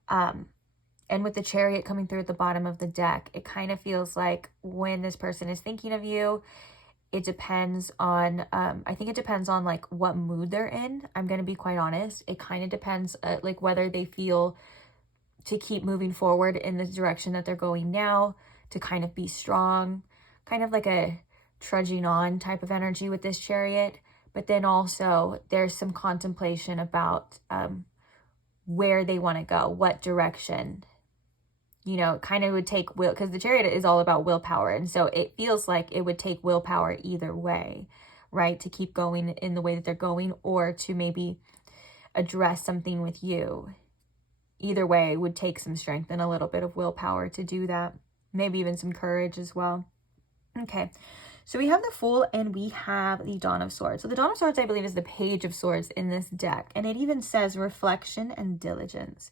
And with the Chariot coming through at the bottom of the deck, it kind of feels like when this person is thinking of you, it depends on, I think it depends on like what mood they're in. I'm going to be quite honest. It kind of depends like whether they feel to keep moving forward in the direction that they're going now, to kind of be strong, kind of like a trudging on type of energy with this Chariot. But then also there's some contemplation about where they want to go, what direction. You know, kind of would take will, because the Chariot is all about willpower. And so it feels like it would take willpower either way, right? To keep going in the way that they're going, or to maybe address something with you. Either way, it would take some strength and a little bit of willpower to do that. Maybe even some courage as well. Okay, so we have the Fool and we have the Dawn of Swords. So the Dawn of Swords, I believe, is the Page of Swords in this deck. And it even says reflection and diligence.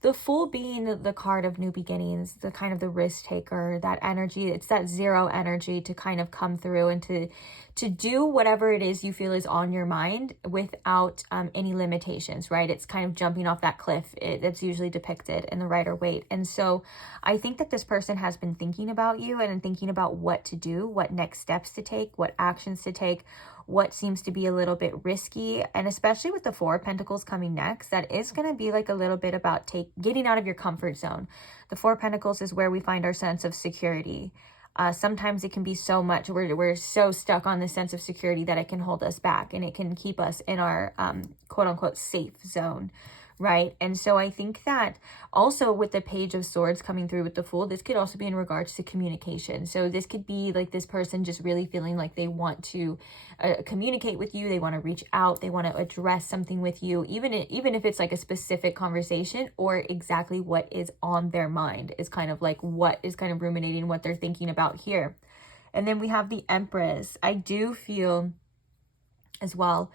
The Fool being the card of new beginnings, the kind of the risk taker, that energy, it's that zero energy to kind of come through and to do whatever it is you feel is on your mind without any limitations, right? It's kind of jumping off that cliff. That's usually depicted in the Rider-Waite. And so I think that this person has been thinking about you and thinking about what to do, what next steps to take, what actions to take, what seems to be a little bit risky. And especially with the Four of Pentacles coming next, that is going to be like a little bit about getting out of your comfort zone. The Four of Pentacles is where we find our sense of security. Sometimes it can be so much, we're so stuck on the sense of security that it can hold us back, and it can keep us in our quote unquote safe zone, right? And so I think that also with the Page of Swords coming through with the Fool, this could also be in regards to communication. So this could be like this person just really feeling like they want to communicate with you, they want to reach out, they want to address something with you, even if it's like a specific conversation or exactly what is on their mind is kind of like what is kind of ruminating, what they're thinking about here. And then we have the Empress. I do feel as well,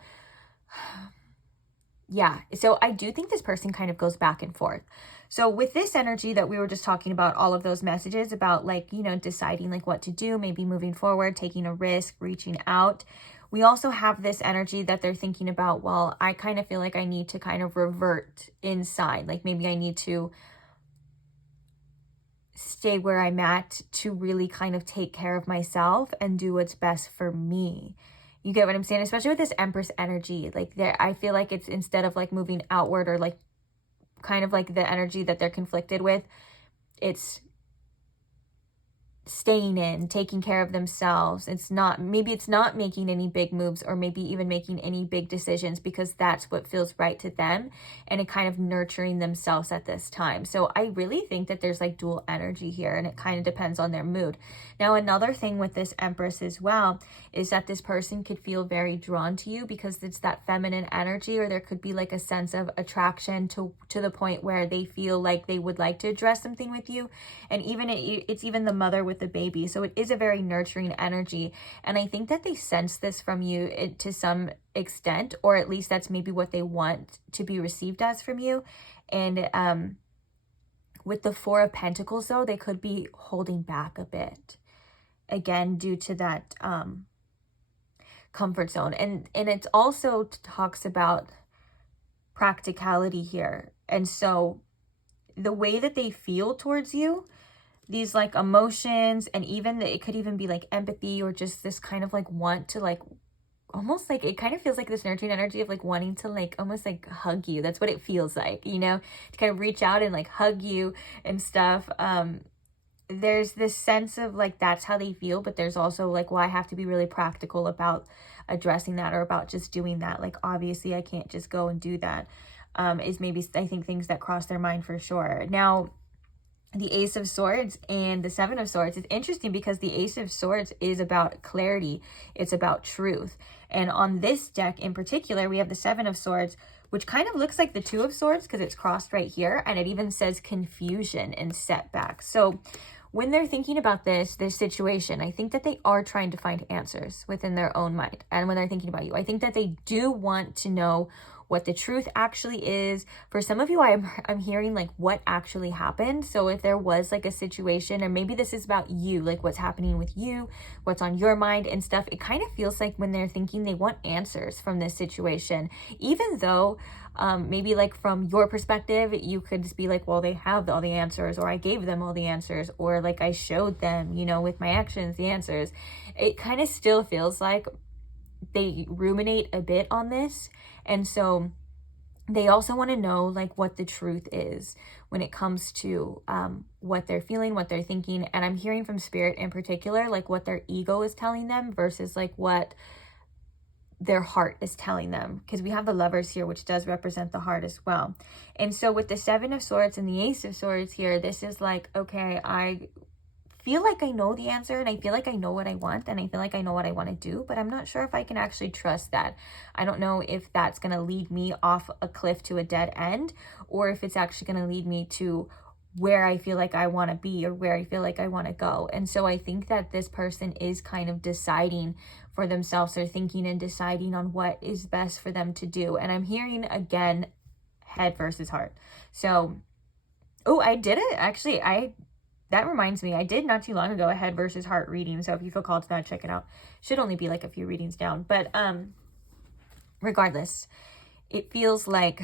yeah, so I do think this person kind of goes back and forth. So with this energy that we were just talking about, all of those messages about like, you know, deciding like what to do, maybe moving forward, taking a risk, reaching out. We also have this energy that they're thinking about, well, I kind of feel like I need to kind of revert inside. Like maybe I need to stay where I'm at to really kind of take care of myself and do what's best for me. You get what I'm saying? Especially with this Empress energy, like I feel like it's instead of like moving outward or like kind of like the energy that they're conflicted with, it's staying in, taking care of themselves. Maybe it's not making any big moves or maybe even making any big decisions because that's what feels right to them, and it kind of nurturing themselves at this time. So I really think that there's like dual energy here, and it kind of depends on their mood. Now, another thing with this Empress as well is that this person could feel very drawn to you because it's that feminine energy, or there could be like a sense of attraction to the point where they feel like they would like to address something with you. And even it's even the mother with the baby. So it is a very nurturing energy. And I think that they sense this from you to some extent, or at least that's maybe what they want to be received as from you. And With the Four of Pentacles, though, they could be holding back a bit. Again, due to that comfort zone. And it also talks about practicality here. And so the way that they feel towards you, these like emotions, and even it could even be like empathy, or just this kind of like want to like, almost like, it kind of feels like this nurturing energy of like wanting to like almost like hug you. That's what it feels like, you know, to kind of reach out and like hug you and stuff. There's this sense of like that's how they feel, but there's also like, well, I have to be really practical about addressing that, or about just doing that. Like, obviously I can't just go and do that. Is maybe, I think, things that cross their mind for sure. Now, the Ace of Swords and the Seven of Swords is interesting because the Ace of Swords is about clarity. It's about truth. And on this deck in particular, we have the Seven of Swords, which kind of looks like the Two of Swords because it's crossed right here. And it even says confusion and setbacks. So when they're thinking about this situation, I think that they are trying to find answers within their own mind. And when they're thinking about you, I think that they do want to know what the truth actually is. For some of you, I'm hearing like what actually happened. So if there was like a situation, or maybe this is about you, like what's happening with you, what's on your mind and stuff, it kind of feels like when they're thinking, they want answers from this situation, even though maybe like from your perspective, you could just be like, well, they have all the answers, or I gave them all the answers, or like I showed them, you know, with my actions, the answers. It kind of still feels like they ruminate a bit on this. And so they also want to know like what the truth is when it comes to what they're feeling, what they're thinking. And I'm hearing from Spirit in particular, like what their ego is telling them versus like what their heart is telling them, because we have the Lovers here, which does represent the heart as well. And so with the Seven of Swords and the Ace of Swords here, this is like, okay, I feel like I know the answer, and I feel like I know what I want, and I feel like I know what I want to do, but I'm not sure if I can actually trust that. I don't know if that's going to lead me off a cliff to a dead end, or if it's actually going to lead me to where I feel like I want to be, or where I feel like I want to go. And so I think that this person is kind of deciding for themselves, or thinking and deciding on what is best for them to do. And I'm hearing again, head versus heart. So, oh, I did it. Actually, that reminds me, I did not too long ago a head versus heart reading. So if you feel called to that, check it out. Should only be like a few readings down. But regardless, it feels like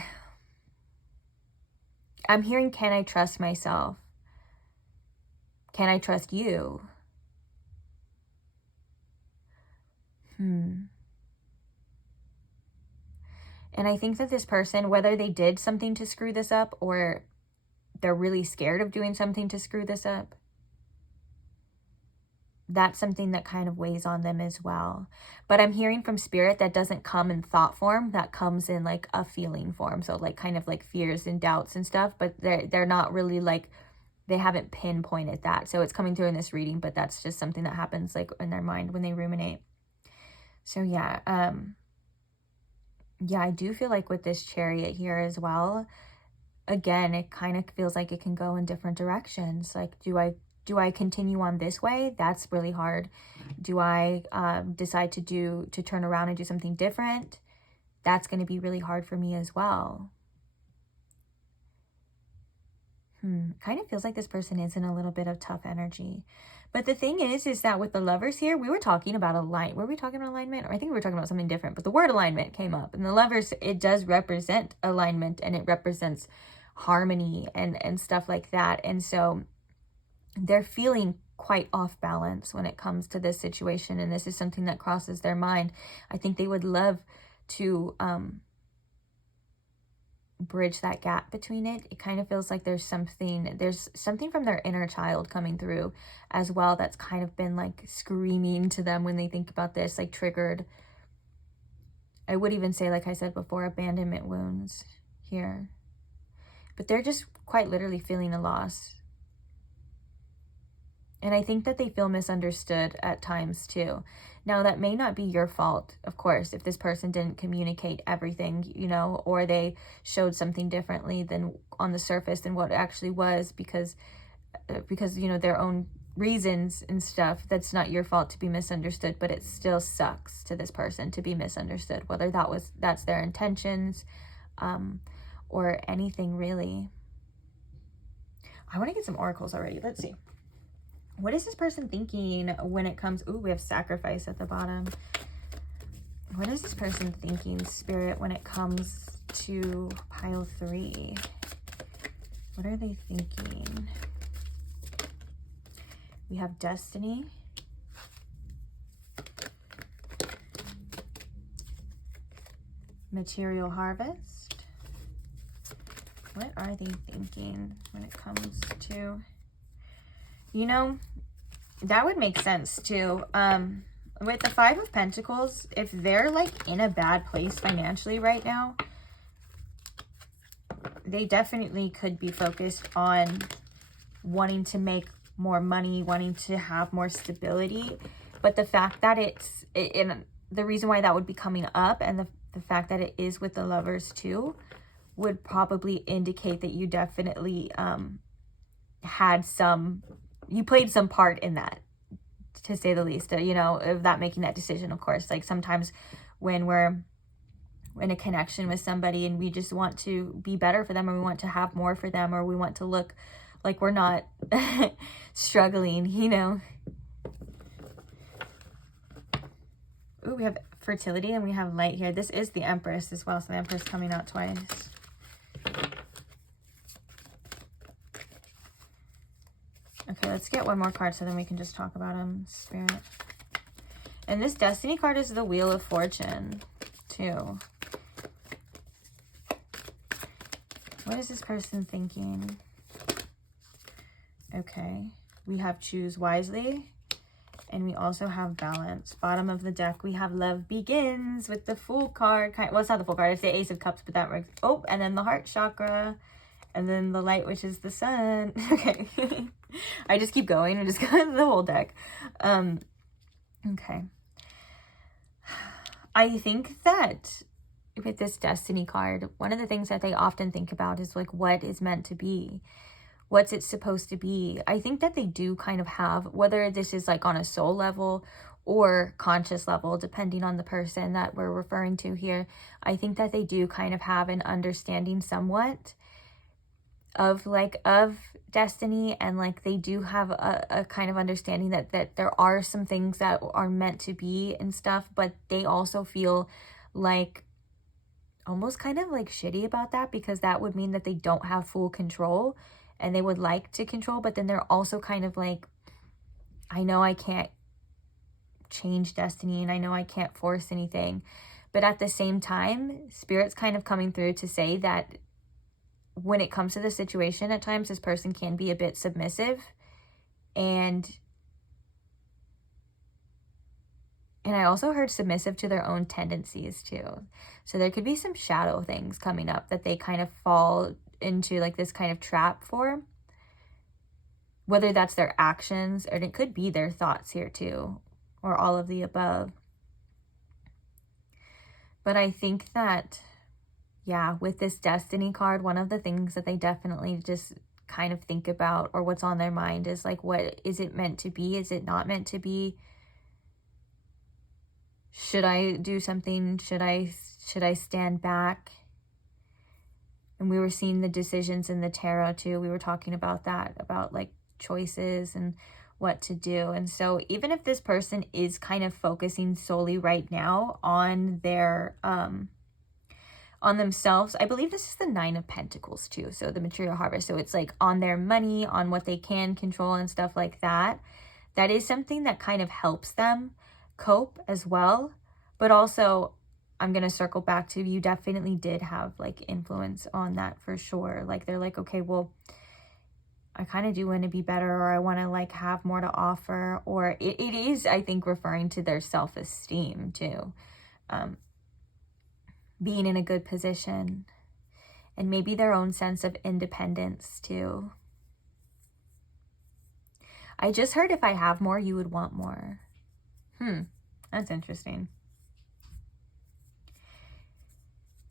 I'm hearing, can I trust myself? Can I trust you? And I think that this person, whether they did something to screw this up, or they're really scared of doing something to screw this up, that's something that kind of weighs on them as well. But I'm hearing from Spirit that doesn't come in thought form, that comes in like a feeling form. So like kind of like fears and doubts and stuff, but they're not really like, they haven't pinpointed that. So it's coming through in this reading, but that's just something that happens like in their mind when they ruminate. So yeah, I do feel like with this Chariot here as well, again, it kind of feels like it can go in different directions. Like, do I continue on this way? That's really hard. Do I decide to turn around and do something different? That's going to be really hard for me as well. Kind of feels like this person is in a little bit of tough energy. But the thing is that with the Lovers here, we were talking about were we talking about alignment? Or I think we were talking about something different, but the word alignment came up. And the Lovers, it does represent alignment, and it represents harmony and stuff like that. And so they're feeling quite off balance when it comes to this situation, and this is something that crosses their mind. I think they would love to bridge that gap between it. It kind of feels like there's something from their inner child coming through as well, that's kind of been like screaming to them when they think about this, like triggered. I would even say, like I said before, abandonment wounds here. But they're just quite literally feeling a loss. And I think that they feel misunderstood at times too. Now, that may not be your fault, of course, if this person didn't communicate everything, you know, or they showed something differently than on the surface than what it actually was, because, you know, their own reasons and stuff. That's not your fault to be misunderstood, but it still sucks to this person to be misunderstood, whether that's their intentions, or anything really. I want to get some oracles already. Let's see. What is this person thinking when it comes... Ooh, we have sacrifice at the bottom. What is this person thinking, Spirit, when it comes to pile 3? What are they thinking? We have destiny. Material harvest. What are they thinking when it comes to... You know, that would make sense too. With the 5 of Pentacles, if they're like in a bad place financially right now, they definitely could be focused on wanting to make more money, wanting to have more stability. But the fact that the reason why that would be coming up, and the fact that it is with the Lovers too, would probably indicate that you definitely you played some part in that, to say the least, you know, of that, making that decision. Of course, like sometimes when we're in a connection with somebody and we just want to be better for them, or we want to have more for them, or we want to look like we're not struggling, you know. Ooh, we have fertility and we have light here. This is the Empress as well, so the Empress coming out twice. Okay, let's get one more card so then we can just talk about them, Spirit. And this Destiny card is the Wheel of Fortune, too. What is this person thinking? Okay, we have Choose Wisely, and we also have Balance. Bottom of the deck, we have Love Begins with the Fool card. Well, it's not the Fool card, it's the Ace of Cups, but that works. Oh, and then the Heart Chakra, and then the Light, which is the Sun. Okay. I just keep going and just go the whole deck. Okay. I think that with this Destiny card, one of the things that they often think about is like, what is meant to be? What's it supposed to be? I think that they do kind of have, whether this is like on a soul level or conscious level, depending on the person that we're referring to here, I think that they do kind of have an understanding somewhat of destiny, and like they do have a kind of understanding that there are some things that are meant to be and stuff, but they also feel like almost kind of like shitty about that, because that would mean that they don't have full control, and they would like to control, but then they're also kind of like, I know I can't change destiny and I know I can't force anything, but at the same time, Spirit's kind of coming through to say that when it comes to the situation, at times this person can be a bit submissive, and I also heard submissive to their own tendencies too. So there could be some shadow things coming up that they kind of fall into, like this kind of trap for, whether that's their actions, or it could be their thoughts here too, or all of the above. But I think that, yeah, with this Destiny card, one of the things that they definitely just kind of think about, or what's on their mind, is like, what is it meant to be? Is it not meant to be? Should I do something? Should I stand back? And we were seeing the decisions in the tarot too. We were talking about that, about like choices and what to do. And so even if this person is kind of focusing solely right now on their on themselves, I believe this is the 9 of Pentacles too, so the material harvest, so it's like on their money, on what they can control and stuff like that. That is something that kind of helps them cope as well. But also, I'm going to circle back to, you definitely did have like influence on that for sure. Like they're like, okay, well, I kind of do want to be better, or I want to like have more to offer, or it is, I think, referring to their self-esteem too. Being in a good position, and maybe their own sense of independence too. I just heard, if I have more, you would want more. That's interesting.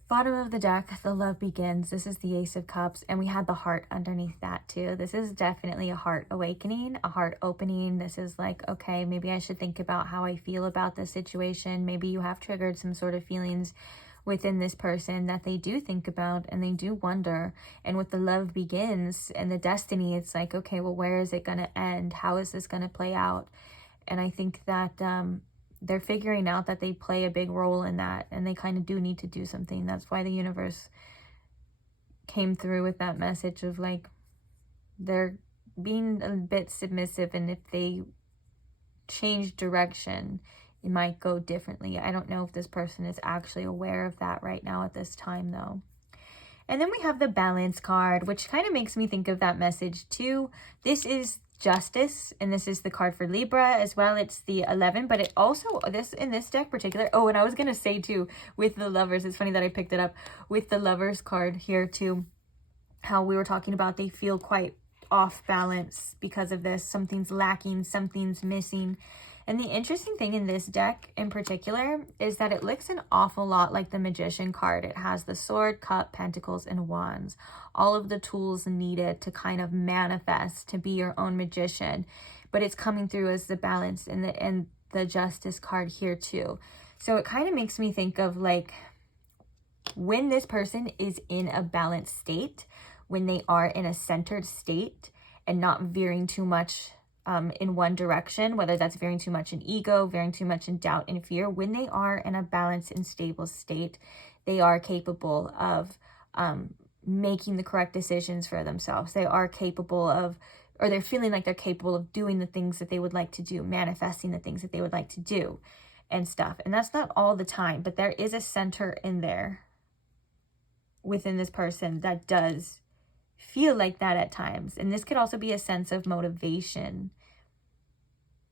Bottom of the deck, the Love Begins. This is the Ace of Cups, and we had the Heart underneath that too. This is definitely a heart awakening, a heart opening. This is like, okay, maybe I should think about how I feel about this situation. Maybe you have triggered some sort of feelings within this person that they do think about and they do wonder. And with the love begins and the destiny, it's like, okay, well, where is it going to end? How is this going to play out? And I think that they're figuring out that they play a big role in that, and they kind of do need to do something. That's why the universe came through with that message of like, they're being a bit submissive, and if they change direction, it might go differently. I don't know if this person is actually aware of that right now at this time though. And then we have the balance card, which kind of makes me think of that message too. This is justice, and this is the card for Libra as well. It's the 11, but it also, this in this deck particular, oh, and I was going to say too, with the lovers, it's funny that I picked it up with the lovers card here too, how we were talking about they feel quite off balance because of this. Something's lacking, something's missing. And the interesting thing in this deck in particular is that it looks an awful lot like the Magician card. It has the sword, cup, pentacles, and wands. All of the tools needed to kind of manifest, to be your own magician. But it's coming through as the balance and the justice card here too. So it kind of makes me think of like when this person is in a balanced state, when they are in a centered state and not veering too much in one direction, whether that's veering too much in ego, veering too much in doubt and fear. When they are in a balanced and stable state, they are capable of making the correct decisions for themselves. They are capable of, or they're feeling like they're capable of doing the things that they would like to do, manifesting the things that they would like to do and stuff. And that's not all the time, but there is a center in there within this person that does feel like that at times. And this could also be a sense of motivation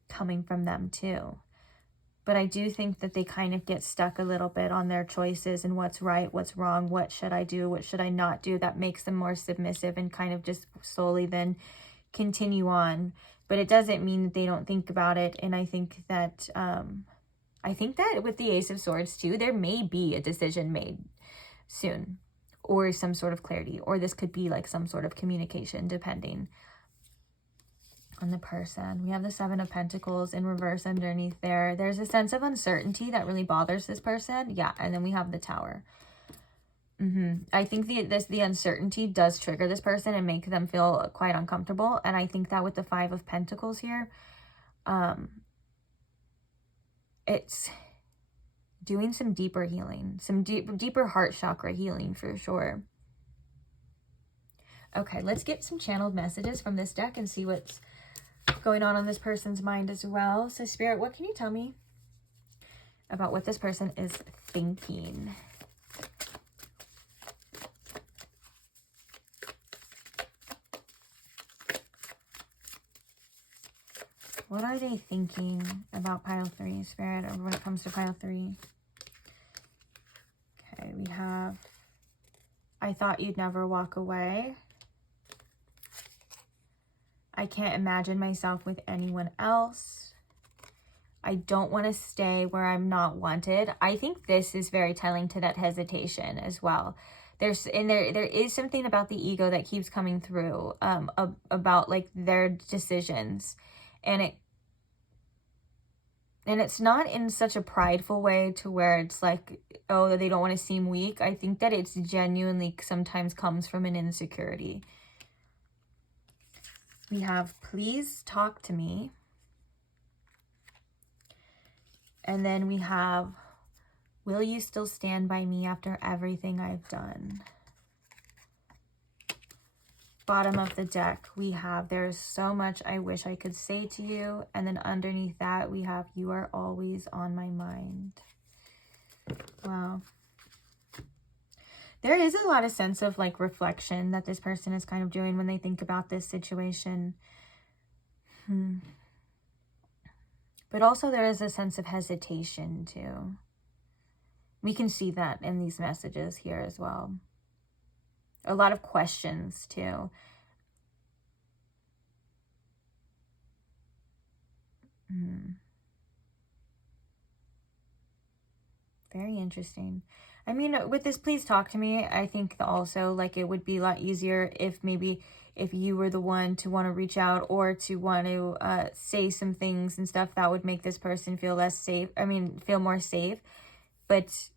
coming from them too. But I do think that they kind of get stuck a little bit on their choices and what's right, what's wrong, what should I do, what should I not do. That makes them more submissive and kind of just slowly then continue on. But it doesn't mean that they don't think about it. And I think that with the Ace of Swords too, there may be a decision made soon, or some sort of clarity, or this could be like some sort of communication depending on the person. We have the Seven of Pentacles in reverse underneath there. There's a sense of uncertainty that really bothers this person. Yeah, and then we have the Tower. I think the uncertainty does trigger this person and make them feel quite uncomfortable. And I think that with the Five of Pentacles here, it's doing some deeper healing, some deeper heart chakra healing for sure. Okay, let's get some channeled messages from this deck and see what's going on this person's mind as well. So Spirit, what can you tell me about what this person is thinking? What are they thinking about pile 3, Spirit, or when it comes to pile 3? Okay, we have, I thought you'd never walk away. I can't imagine myself with anyone else. I don't want to stay where I'm not wanted. I think this is very telling to that hesitation as well. There is something about the ego that keeps coming through about like their decisions. And it's not in such a prideful way to where it's like, oh, they don't want to seem weak. I think that it's genuinely sometimes comes from an insecurity. We have, please talk to me. And then we have, will you still stand by me after everything I've done? Bottom of the deck, we have, there's so much I wish I could say to you. And then underneath that, we have, you are always on my mind. Wow. There is a lot of sense of like reflection that this person is kind of doing when they think about this situation. But also there is a sense of hesitation too. We can see that in these messages here as well. A lot of questions too. Very interesting. I mean, with this, please talk to me. I think also like it would be a lot easier if maybe if you were the one to want to reach out or to want to say some things and stuff that would make this person feel less safe. I mean, feel more safe. But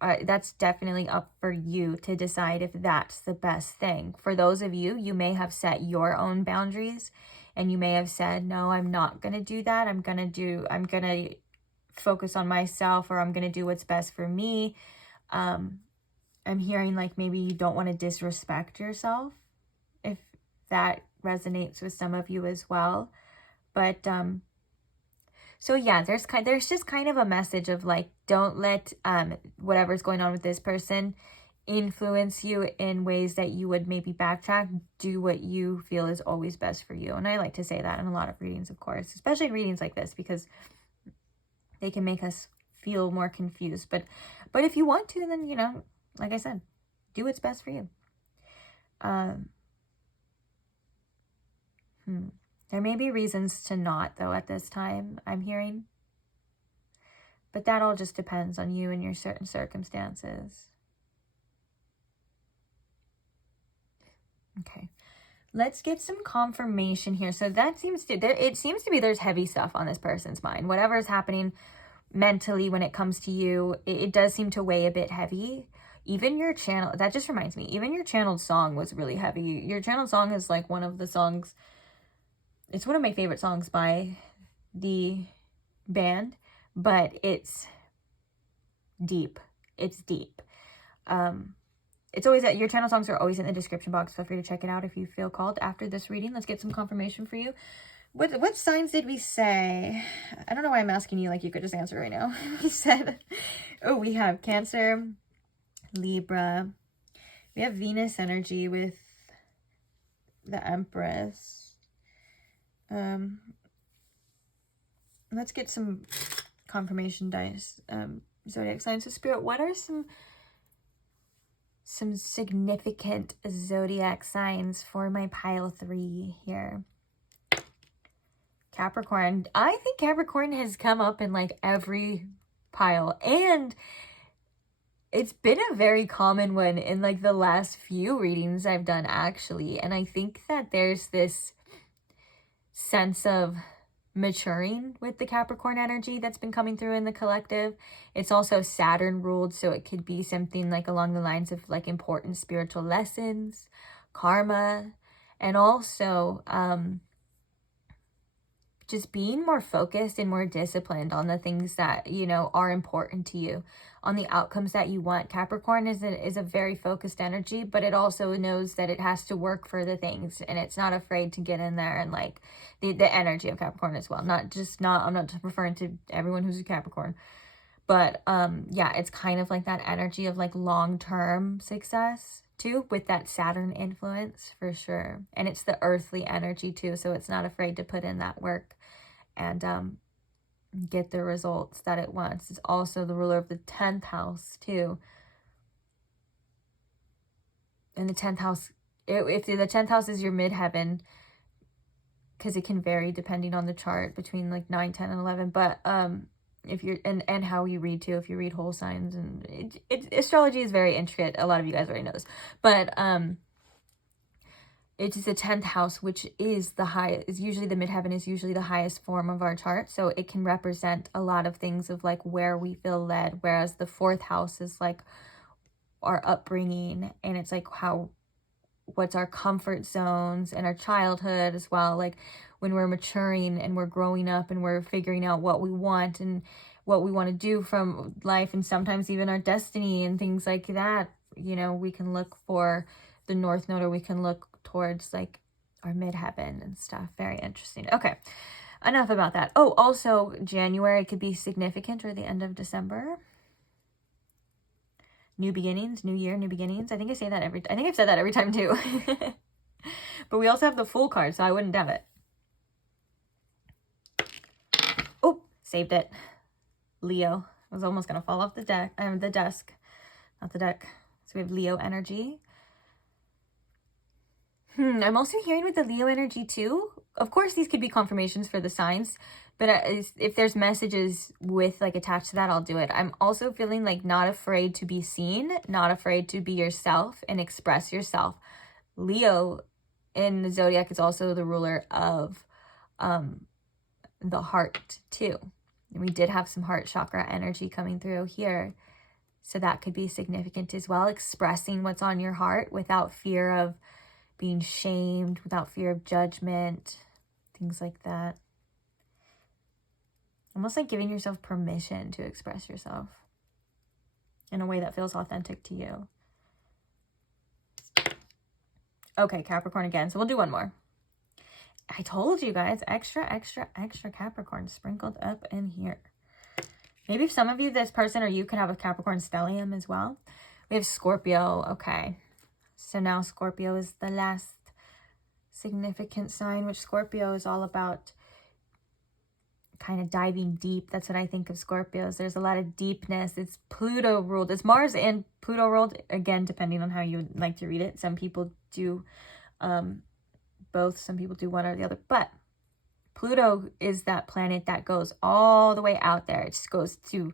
that's definitely up for you to decide if that's the best thing. For those of you, you may have set your own boundaries and you may have said, no, I'm not going to do that. I'm going to focus on myself, or I'm going to do what's best for me. I'm hearing like maybe you don't want to disrespect yourself, if that resonates with some of you as well. But so yeah, there's just kind of a message of like, don't let whatever's going on with this person influence you in ways that you would maybe backtrack. Do what you feel is always best for you. And I like to say that in a lot of readings, of course, especially in readings like this, because they can make us feel more confused. But if you want to, then, you know, like I said, do what's best for you. There may be reasons to not, though, at this time, I'm hearing. But that all just depends on you and your certain circumstances. Okay. Let's get some confirmation here. So that seems to, it seems to be there's heavy stuff on this person's mind. Whatever is happening mentally when it comes to you, it does seem to weigh a bit heavy. Even your channel, that just reminds me, even your channeled song was really heavy. Your channeled song is like one of the songs, it's one of my favorite songs by the band, but it's deep. It's deep. It's always that your channel songs are always in the description box. Feel free to check it out if you feel called after this reading. Let's get some confirmation for you. What signs did we say? I don't know why I'm asking you like you could just answer right now. We said, oh, we have Cancer, Libra. We have Venus energy with the Empress. Let's get some confirmation dice. Zodiac signs of Spirit. What are some significant zodiac signs for my pile 3 here? Capricorn. I think Capricorn has come up in like every pile, and it's been a very common one in like the last few readings I've done, actually. And I think that there's this sense of maturing with the Capricorn energy that's been coming through in the collective. It's also Saturn ruled, so it could be something like along the lines of like important spiritual lessons, karma, and also just being more focused and more disciplined on the things that, you know, are important to you, on the outcomes that you want. Capricorn is a very focused energy, but it also knows that it has to work for the things, and it's not afraid to get in there and like the energy of Capricorn as well. I'm not just referring to everyone who's a Capricorn, but yeah, it's kind of like that energy of like long-term success too, with that Saturn influence for sure. And it's the earthly energy too, so it's not afraid to put in that work and get the results that it wants. It's also the ruler of the 10th house too. And the 10th house, if the 10th house is your midheaven, because it can vary depending on the chart between like 9, 10, and 11, but if you're and how you read too, if you read whole signs, and astrology is very intricate. A lot of you guys already know this, but it is the 10th house, which is the high, is usually the midheaven, is usually the highest form of our chart. So it can represent a lot of things of like where we feel led, whereas the 4th house is like our upbringing, and it's like what's our comfort zones and our childhood as well, like when we're maturing and we're growing up and we're figuring out what we want and what we want to do from life, and sometimes even our destiny and things like that. You know, we can look for the North Node, or we can look towards like our midheaven and stuff. Very interesting. Okay, enough about that. Oh, also January could be significant, or the end of December. New beginnings, new year, new beginnings. I think I've said that every time too. But we also have the Fool card, so I wouldn't doubt it. Oh, saved it. Leo. I was almost gonna fall off the desk, not the deck. So we have Leo energy. I'm also hearing with the Leo energy too. Of course, these could be confirmations for the signs, but if there's messages with like attached to that, I'll do it. I'm also feeling like not afraid to be seen, not afraid to be yourself and express yourself. Leo in the zodiac is also the ruler of the heart too. And we did have some heart chakra energy coming through here. So that could be significant as well, expressing what's on your heart without fear of being shamed, without fear of judgment, things like that. Almost like giving yourself permission to express yourself in a way that feels authentic to you. Okay, Capricorn again. So we'll do one more. I told you guys, extra, extra, extra Capricorn sprinkled up in here. Maybe if some of you, this person or you could have a Capricorn stellium as well. We have Scorpio. Okay. So now Scorpio is the last significant sign, which Scorpio is all about kind of diving deep. That's what I think of Scorpios. There's a lot of deepness. It's Pluto ruled. It's Mars and Pluto ruled, again, depending on how you like to read it. Some people do both. Some people do one or the other. But Pluto is that planet that goes all the way out there. It just goes to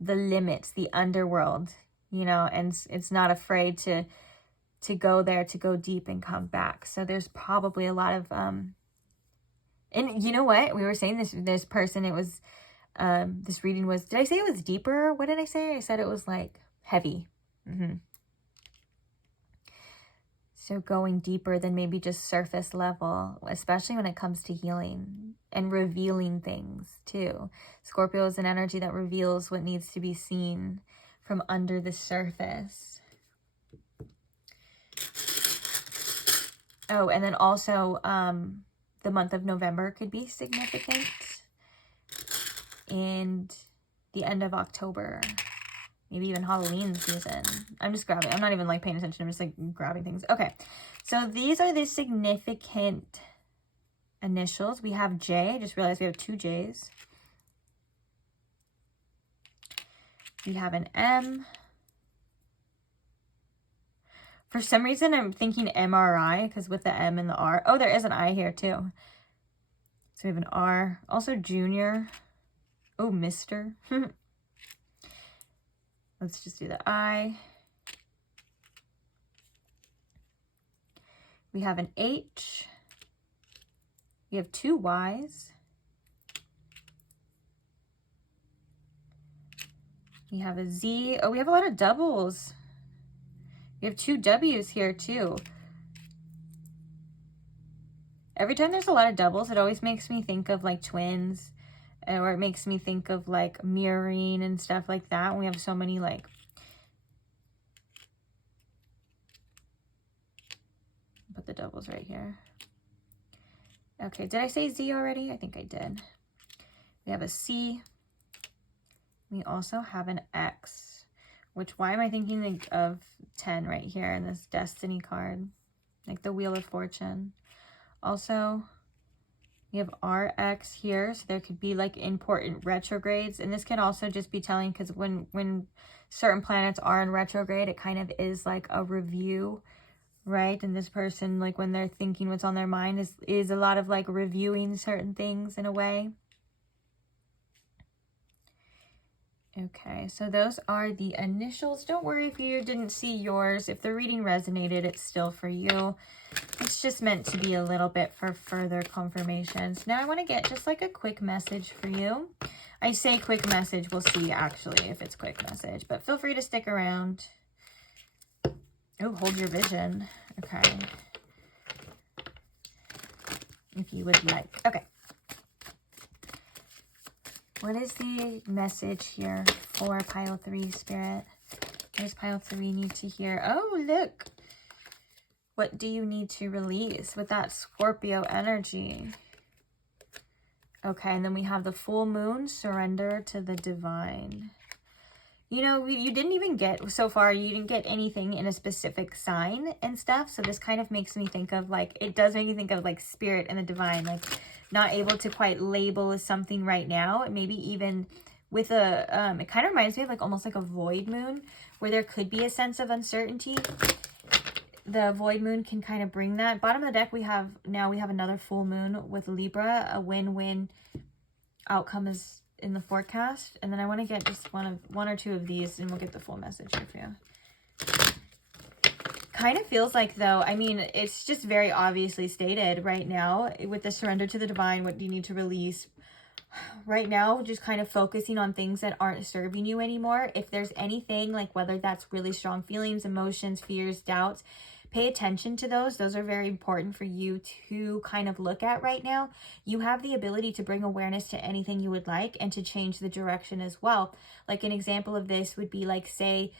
the limits, the underworld, you know, and it's not afraid to go there, to go deep and come back. So there's probably a lot of, and you know what? We were saying this person, it was, this reading was, did I say it was deeper? What did I say? I said it was like heavy. So going deeper than maybe just surface level, especially when it comes to healing and revealing things too. Scorpio is an energy that reveals what needs to be seen from under the surface. Oh, and then also the month of November could be significant. And the end of October. Maybe even Halloween season. I'm just grabbing. I'm not even like paying attention. I'm just like grabbing things. Okay. So these are the significant initials. We have J. I just realized we have 2 J's. We have an M. For some reason, I'm thinking MRI because with the M and the R. Oh, there is an I here too. So we have an R. Also Junior. Oh, Mr. Let's just do the I. We have an H. We have 2 Y's. We have a Z. Oh, we have a lot of doubles. We have 2 W's here too. Every time there's a lot of doubles, it always makes me think of like twins. Or it makes me think of like mirroring and stuff like that. We have so many like, put the doubles right here. Okay, did I say Z already? I think I did. We have a C. We also have an X, which why am I thinking of 10 right here in this Destiny card? Like the Wheel of Fortune. Also, we have RX here, so there could be like important retrogrades. And this can also just be telling because when certain planets are in retrograde, it kind of is like a review, right? And this person, like when they're thinking what's on their mind is a lot of like reviewing certain things in a way. Okay, so those are the initials. Don't worry if you didn't see yours. If the reading resonated, it's still for you. It's just meant to be a little bit for further confirmations. Now I want to get just like a quick message for you. I say quick message. We'll see actually if it's quick message, but feel free to stick around. Oh, hold your vision. Okay. If you would like. Okay. What is the message here for pile 3, Spirit? What does pile 3 need to hear? Oh, look. What do you need to release with that Scorpio energy? Okay, and then we have the full moon, surrender to the divine. You know, you didn't even get, so far, you didn't get anything in a specific sign and stuff. So this kind of makes me think of like, it does make me think of like spirit and the divine, like not able to quite label something right now. Maybe even with a, it kind of reminds me of like almost like a void moon where there could be a sense of uncertainty. The void moon can kind of bring that. Bottom of the deck, we have another full moon with Libra. A win-win outcome is in the forecast. And then I want to get just one or two of these and we'll get the full message here for you. Kind of feels like though, I mean, it's just very obviously stated right now with the surrender to the divine, what do you need to release? right now, just kind of focusing on things that aren't serving you anymore. If there's anything, like whether that's really strong feelings, emotions, fears, doubts, pay attention to those. Those are very important for you to kind of look at right now. You have the ability to bring awareness to anything you would like and to change the direction as well. Like an example of this would be like, say,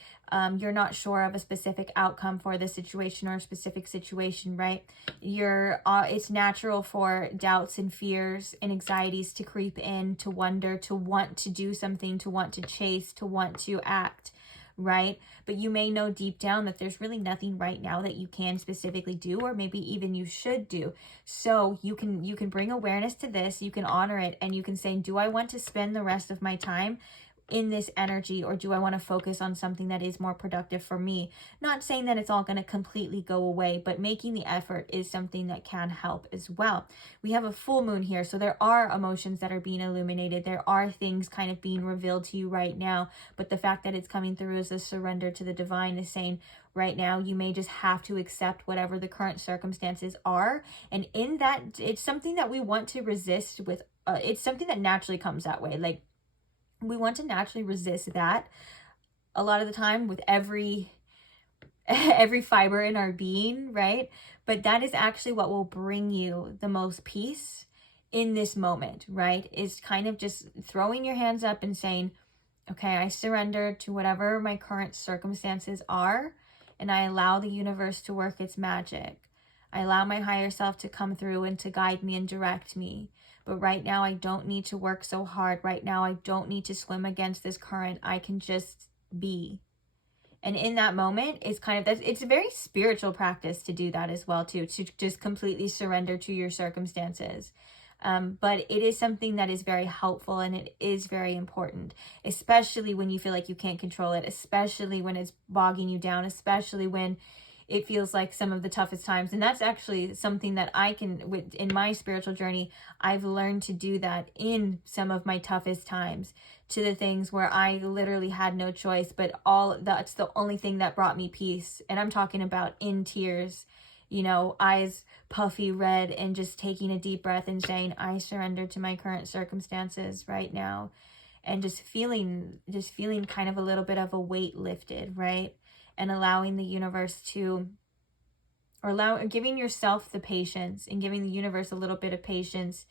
you're not sure of a specific outcome for the situation or a specific situation, right? It's natural for doubts and fears and anxieties to creep in, to wonder, to want to do something, to want to chase, to want to act, right? But you may know deep down that there's really nothing right now that you can specifically do, or maybe even you should do. So you can bring awareness to this, you can honor it, and you can say, do I want to spend the rest of my time in this energy, or do I want to focus on something that is more productive for me? Not saying that it's all going to completely go away, but making the effort is something that can help as well. We have a full moon here, so there are emotions that are being illuminated. There are things kind of being revealed to you right now, but the fact that it's coming through as a surrender to the divine is saying, right now, you may just have to accept whatever the current circumstances are. And in that, it's something that we want to resist with, it's something that naturally comes that way. Like, we want to naturally resist that a lot of the time with every fiber in our being, right? But that is actually what will bring you the most peace in this moment, right? Is kind of just throwing your hands up and saying, okay, I surrender to whatever my current circumstances are, and I allow the universe to work its magic. I allow my higher self to come through and to guide me and direct me. But right now, I don't need to work so hard. Right now, I don't need to swim against this current. I can just be. And in that moment, it's kind of, it's a very spiritual practice to do that as well, too, to just completely surrender to your circumstances. But it is something that is very helpful, and it is very important, especially when you feel like you can't control it, especially when it's bogging you down, especially when it feels like some of the toughest times. And that's actually something that I can, in my spiritual journey, I've learned to do that in some of my toughest times, to the things where I literally had no choice, but that's the only thing that brought me peace. And I'm talking about in tears, you know, eyes puffy red, and just taking a deep breath and saying, I surrender to my current circumstances right now. And just feeling kind of a little bit of a weight lifted, right? And allowing the universe to, or giving yourself the patience and giving the universe a little bit of patience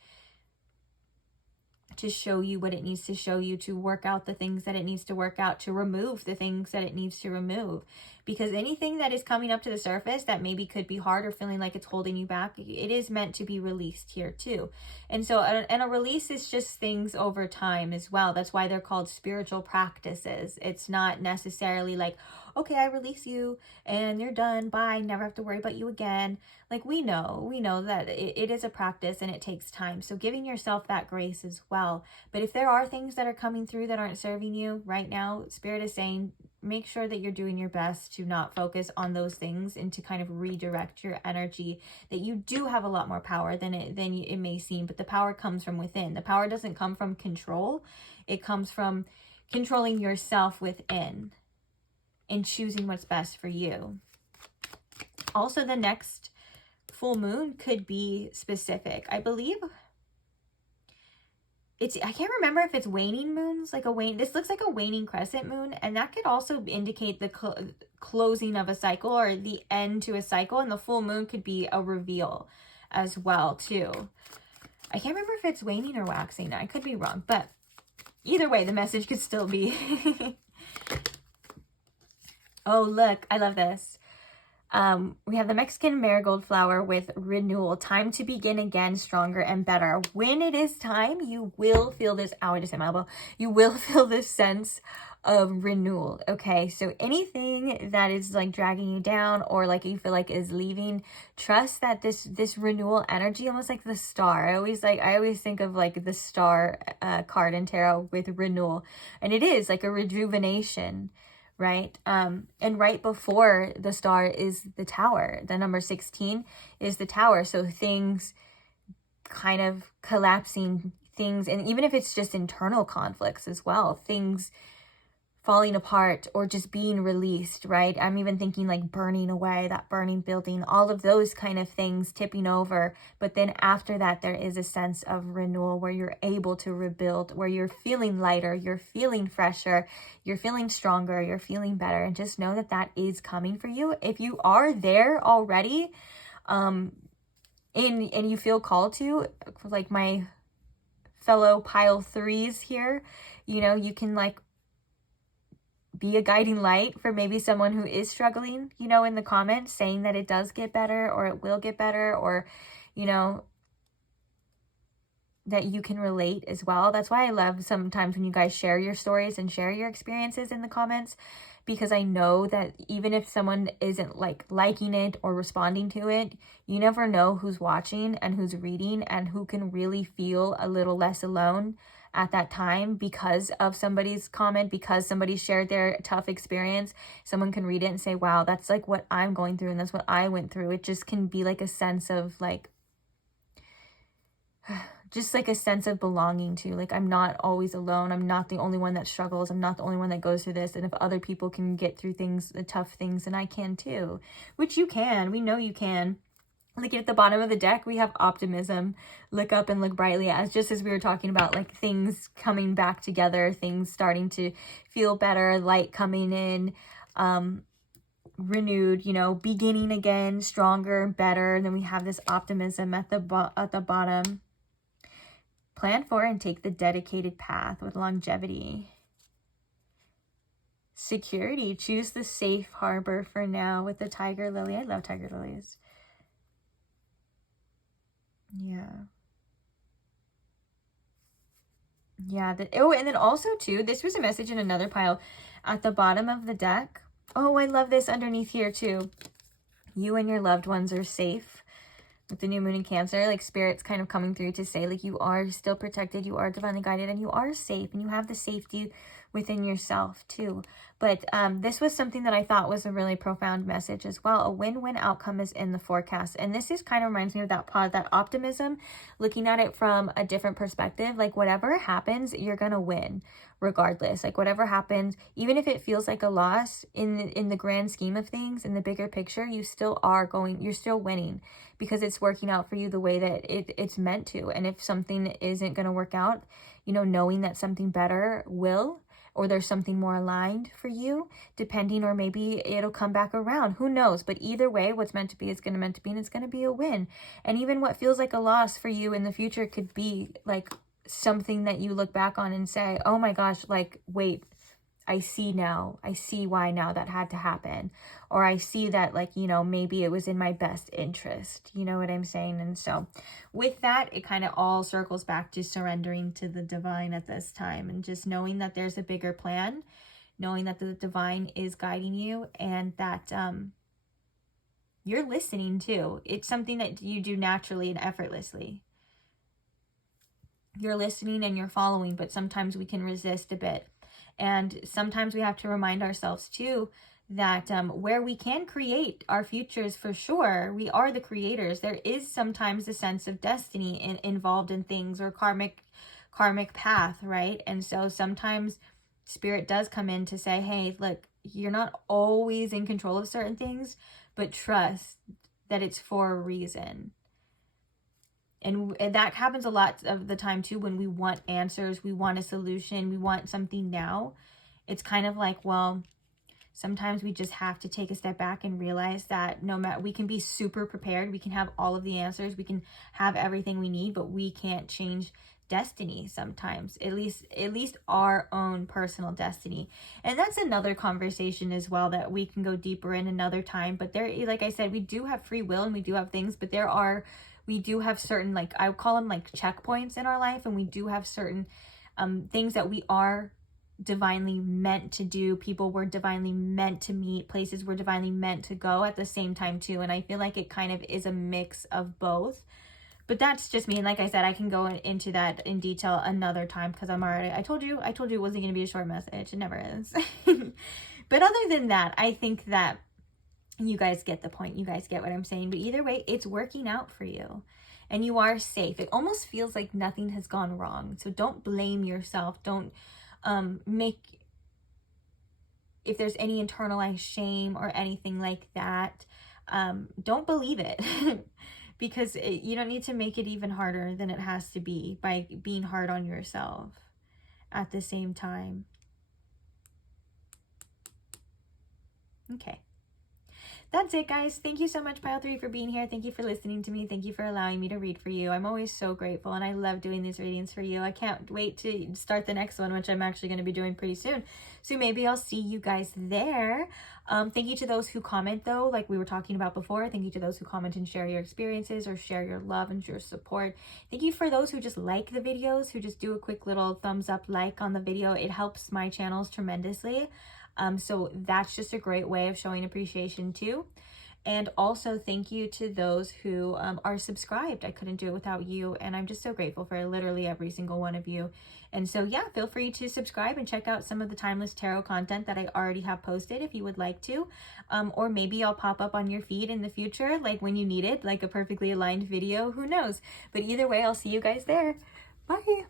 to show you what it needs to show you, to work out the things that it needs to work out, to remove the things that it needs to remove. Because anything that is coming up to the surface that maybe could be hard or feeling like it's holding you back, it is meant to be released here too. And so, and a release is just things over time as well. That's why they're called spiritual practices. It's not necessarily like, okay, I release you and you're done, bye, never have to worry about you again. Like, we know that it is a practice and it takes time. So giving yourself that grace as well. But if there are things that are coming through that aren't serving you right now, Spirit is saying, make sure that you're doing your best to not focus on those things and to kind of redirect your energy, that you do have a lot more power than it may seem. But the power comes from within. The power doesn't come from control. It comes from controlling yourself within and choosing what's best for you. Also, the next full moon could be specific. I believe I can't remember if it's waning moons, this looks like a waning crescent moon, and that could also indicate the closing of a cycle or the end to a cycle, and the full moon could be a reveal as well too. I can't remember if it's waning or waxing. I could be wrong, but either way, the message could still be. Oh, look, I love this. We have the Mexican marigold flower with renewal. Time to begin again, stronger and better. When it is time, you will feel this. Ow, I just hit my elbow. You will feel this sense of renewal. Okay, so anything that is like dragging you down or like you feel like is leaving, trust that this renewal energy, almost like the star. I always think of like the star card in tarot with renewal, and it is like a rejuvenation. Right? And right before the star is the tower. The number 16 is the tower. So things kind of collapsing, things, and even if it's just internal conflicts as well, things falling apart or just being released, right? I'm even thinking like burning away, that burning building, all of those kind of things tipping over. But then after that, there is a sense of renewal where you're able to rebuild, where you're feeling lighter, you're feeling fresher, you're feeling stronger, you're feeling better. And just know that that is coming for you. If you are there already, and you feel called to, like my fellow pile threes here, you know, you can like be a guiding light for maybe someone who is struggling, you know, in the comments, saying that it does get better or it will get better, or, you know, that you can relate as well. That's why I love sometimes when you guys share your stories and share your experiences in the comments, because I know that even if someone isn't like liking it or responding to it, you never know who's watching and who's reading and who can really feel a little less alone at that time because of somebody's comment, because somebody shared their tough experience. Someone can read it and say, wow, that's like what I'm going through and that's what I went through. It just can be like a sense of like, just like a sense of belonging to, like, I'm not always alone. I'm not the only one that struggles. I'm not the only one that goes through this. And if other people can get through things, the tough things, then I can too, which you can. We know you can. Look at the bottom of the deck, we have optimism. Look up and look brightly, as just as we were talking about, like things coming back together, things starting to feel better, light coming in, renewed, you know, beginning again, stronger, better. And then we have this optimism at the bottom. Plan for and take the dedicated path with longevity. Security, choose the safe harbor for now with the tiger lily. I love tiger lilies. Yeah. Oh, and then also too, this was a message in another pile at the bottom of the deck. Oh, I love this underneath here too. You and your loved ones are safe with the new moon in Cancer. Like Spirit's kind of coming through to say like you are still protected, you are divinely guided, and you are safe, and you have the safety within yourself too. But this was something that I thought was a really profound message as well. A win-win outcome is in the forecast. And this is kind of reminds me of that optimism, looking at it from a different perspective. Like whatever happens, you're going to win regardless. Like whatever happens, even if it feels like a loss in the grand scheme of things, in the bigger picture, you still are you're still winning because it's working out for you the way that it's meant to. And if something isn't going to work out, you know, knowing that something better will, or there's something more aligned for you, depending, or maybe it'll come back around. Who knows? But either way, what's meant to be is going to meant to be, and it's going to be a win. And even what feels like a loss for you in the future could be like something that you look back on and say, oh my gosh, like, wait, I see now. I see why now that had to happen. Or I see that, like, you know, maybe it was in my best interest. You know what I'm saying? And so with that, it kind of all circles back to surrendering to the divine at this time and just knowing that there's a bigger plan, knowing that the divine is guiding you, and that you're listening too. It's something that you do naturally and effortlessly. You're listening and you're following, but sometimes we can resist a bit. And sometimes we have to remind ourselves too that where we can create our futures, for sure, we are the creators. There is sometimes a sense of destiny involved in things, or karmic path, right? And so sometimes Spirit does come in to say, hey, look, you're not always in control of certain things, but trust that it's for a reason. And that happens a lot of the time too, when we want answers, we want a solution, we want something now. It's kind of like, well, sometimes we just have to take a step back and realize that no matter, we can be super prepared, we can have all of the answers, we can have everything we need, but we can't change destiny sometimes, at least our own personal destiny. And that's another conversation as well that we can go deeper in another time. But there, like I said, we do have free will and we do have things, but we do have certain, like, I would call them like checkpoints in our life. And we do have certain things that we are divinely meant to do, people we're divinely meant to meet, places we're divinely meant to go at the same time too. And I feel like it kind of is a mix of both. But that's just me. And like I said, I can go into that in detail another time because I told you it wasn't going to be a short message. It never is. But other than that, I think that you guys get the point. You guys get what I'm saying. But either way, it's working out for you. And you are safe. It almost feels like nothing has gone wrong. So don't blame yourself. Don't make if there's any internalized shame or anything like that, don't believe it. Because you don't need to make it even harder than it has to be by being hard on yourself at the same time. Okay. That's it, guys. Thank you so much, Pile 3, for being here. Thank you for listening to me. Thank you for allowing me to read for you. I'm always so grateful, and I love doing these readings for you. I can't wait to start the next one, which I'm actually going to be doing pretty soon. So maybe I'll see you guys there. Thank you to those who comment, though, like we were talking about before. Thank you to those who comment and share your experiences or share your love and your support. Thank you for those who just like the videos, who just do a quick little thumbs up like on the video. It helps my channels tremendously. So that's just a great way of showing appreciation too. And also thank you to those who are subscribed. I couldn't do it without you, and I'm just so grateful for literally every single one of you. And so yeah, feel free to subscribe and check out some of the timeless tarot content that I already have posted if you would like to. Or maybe I'll pop up on your feed in the future, like when you need it, like a perfectly aligned video, who knows. But either way, I'll see you guys there. Bye.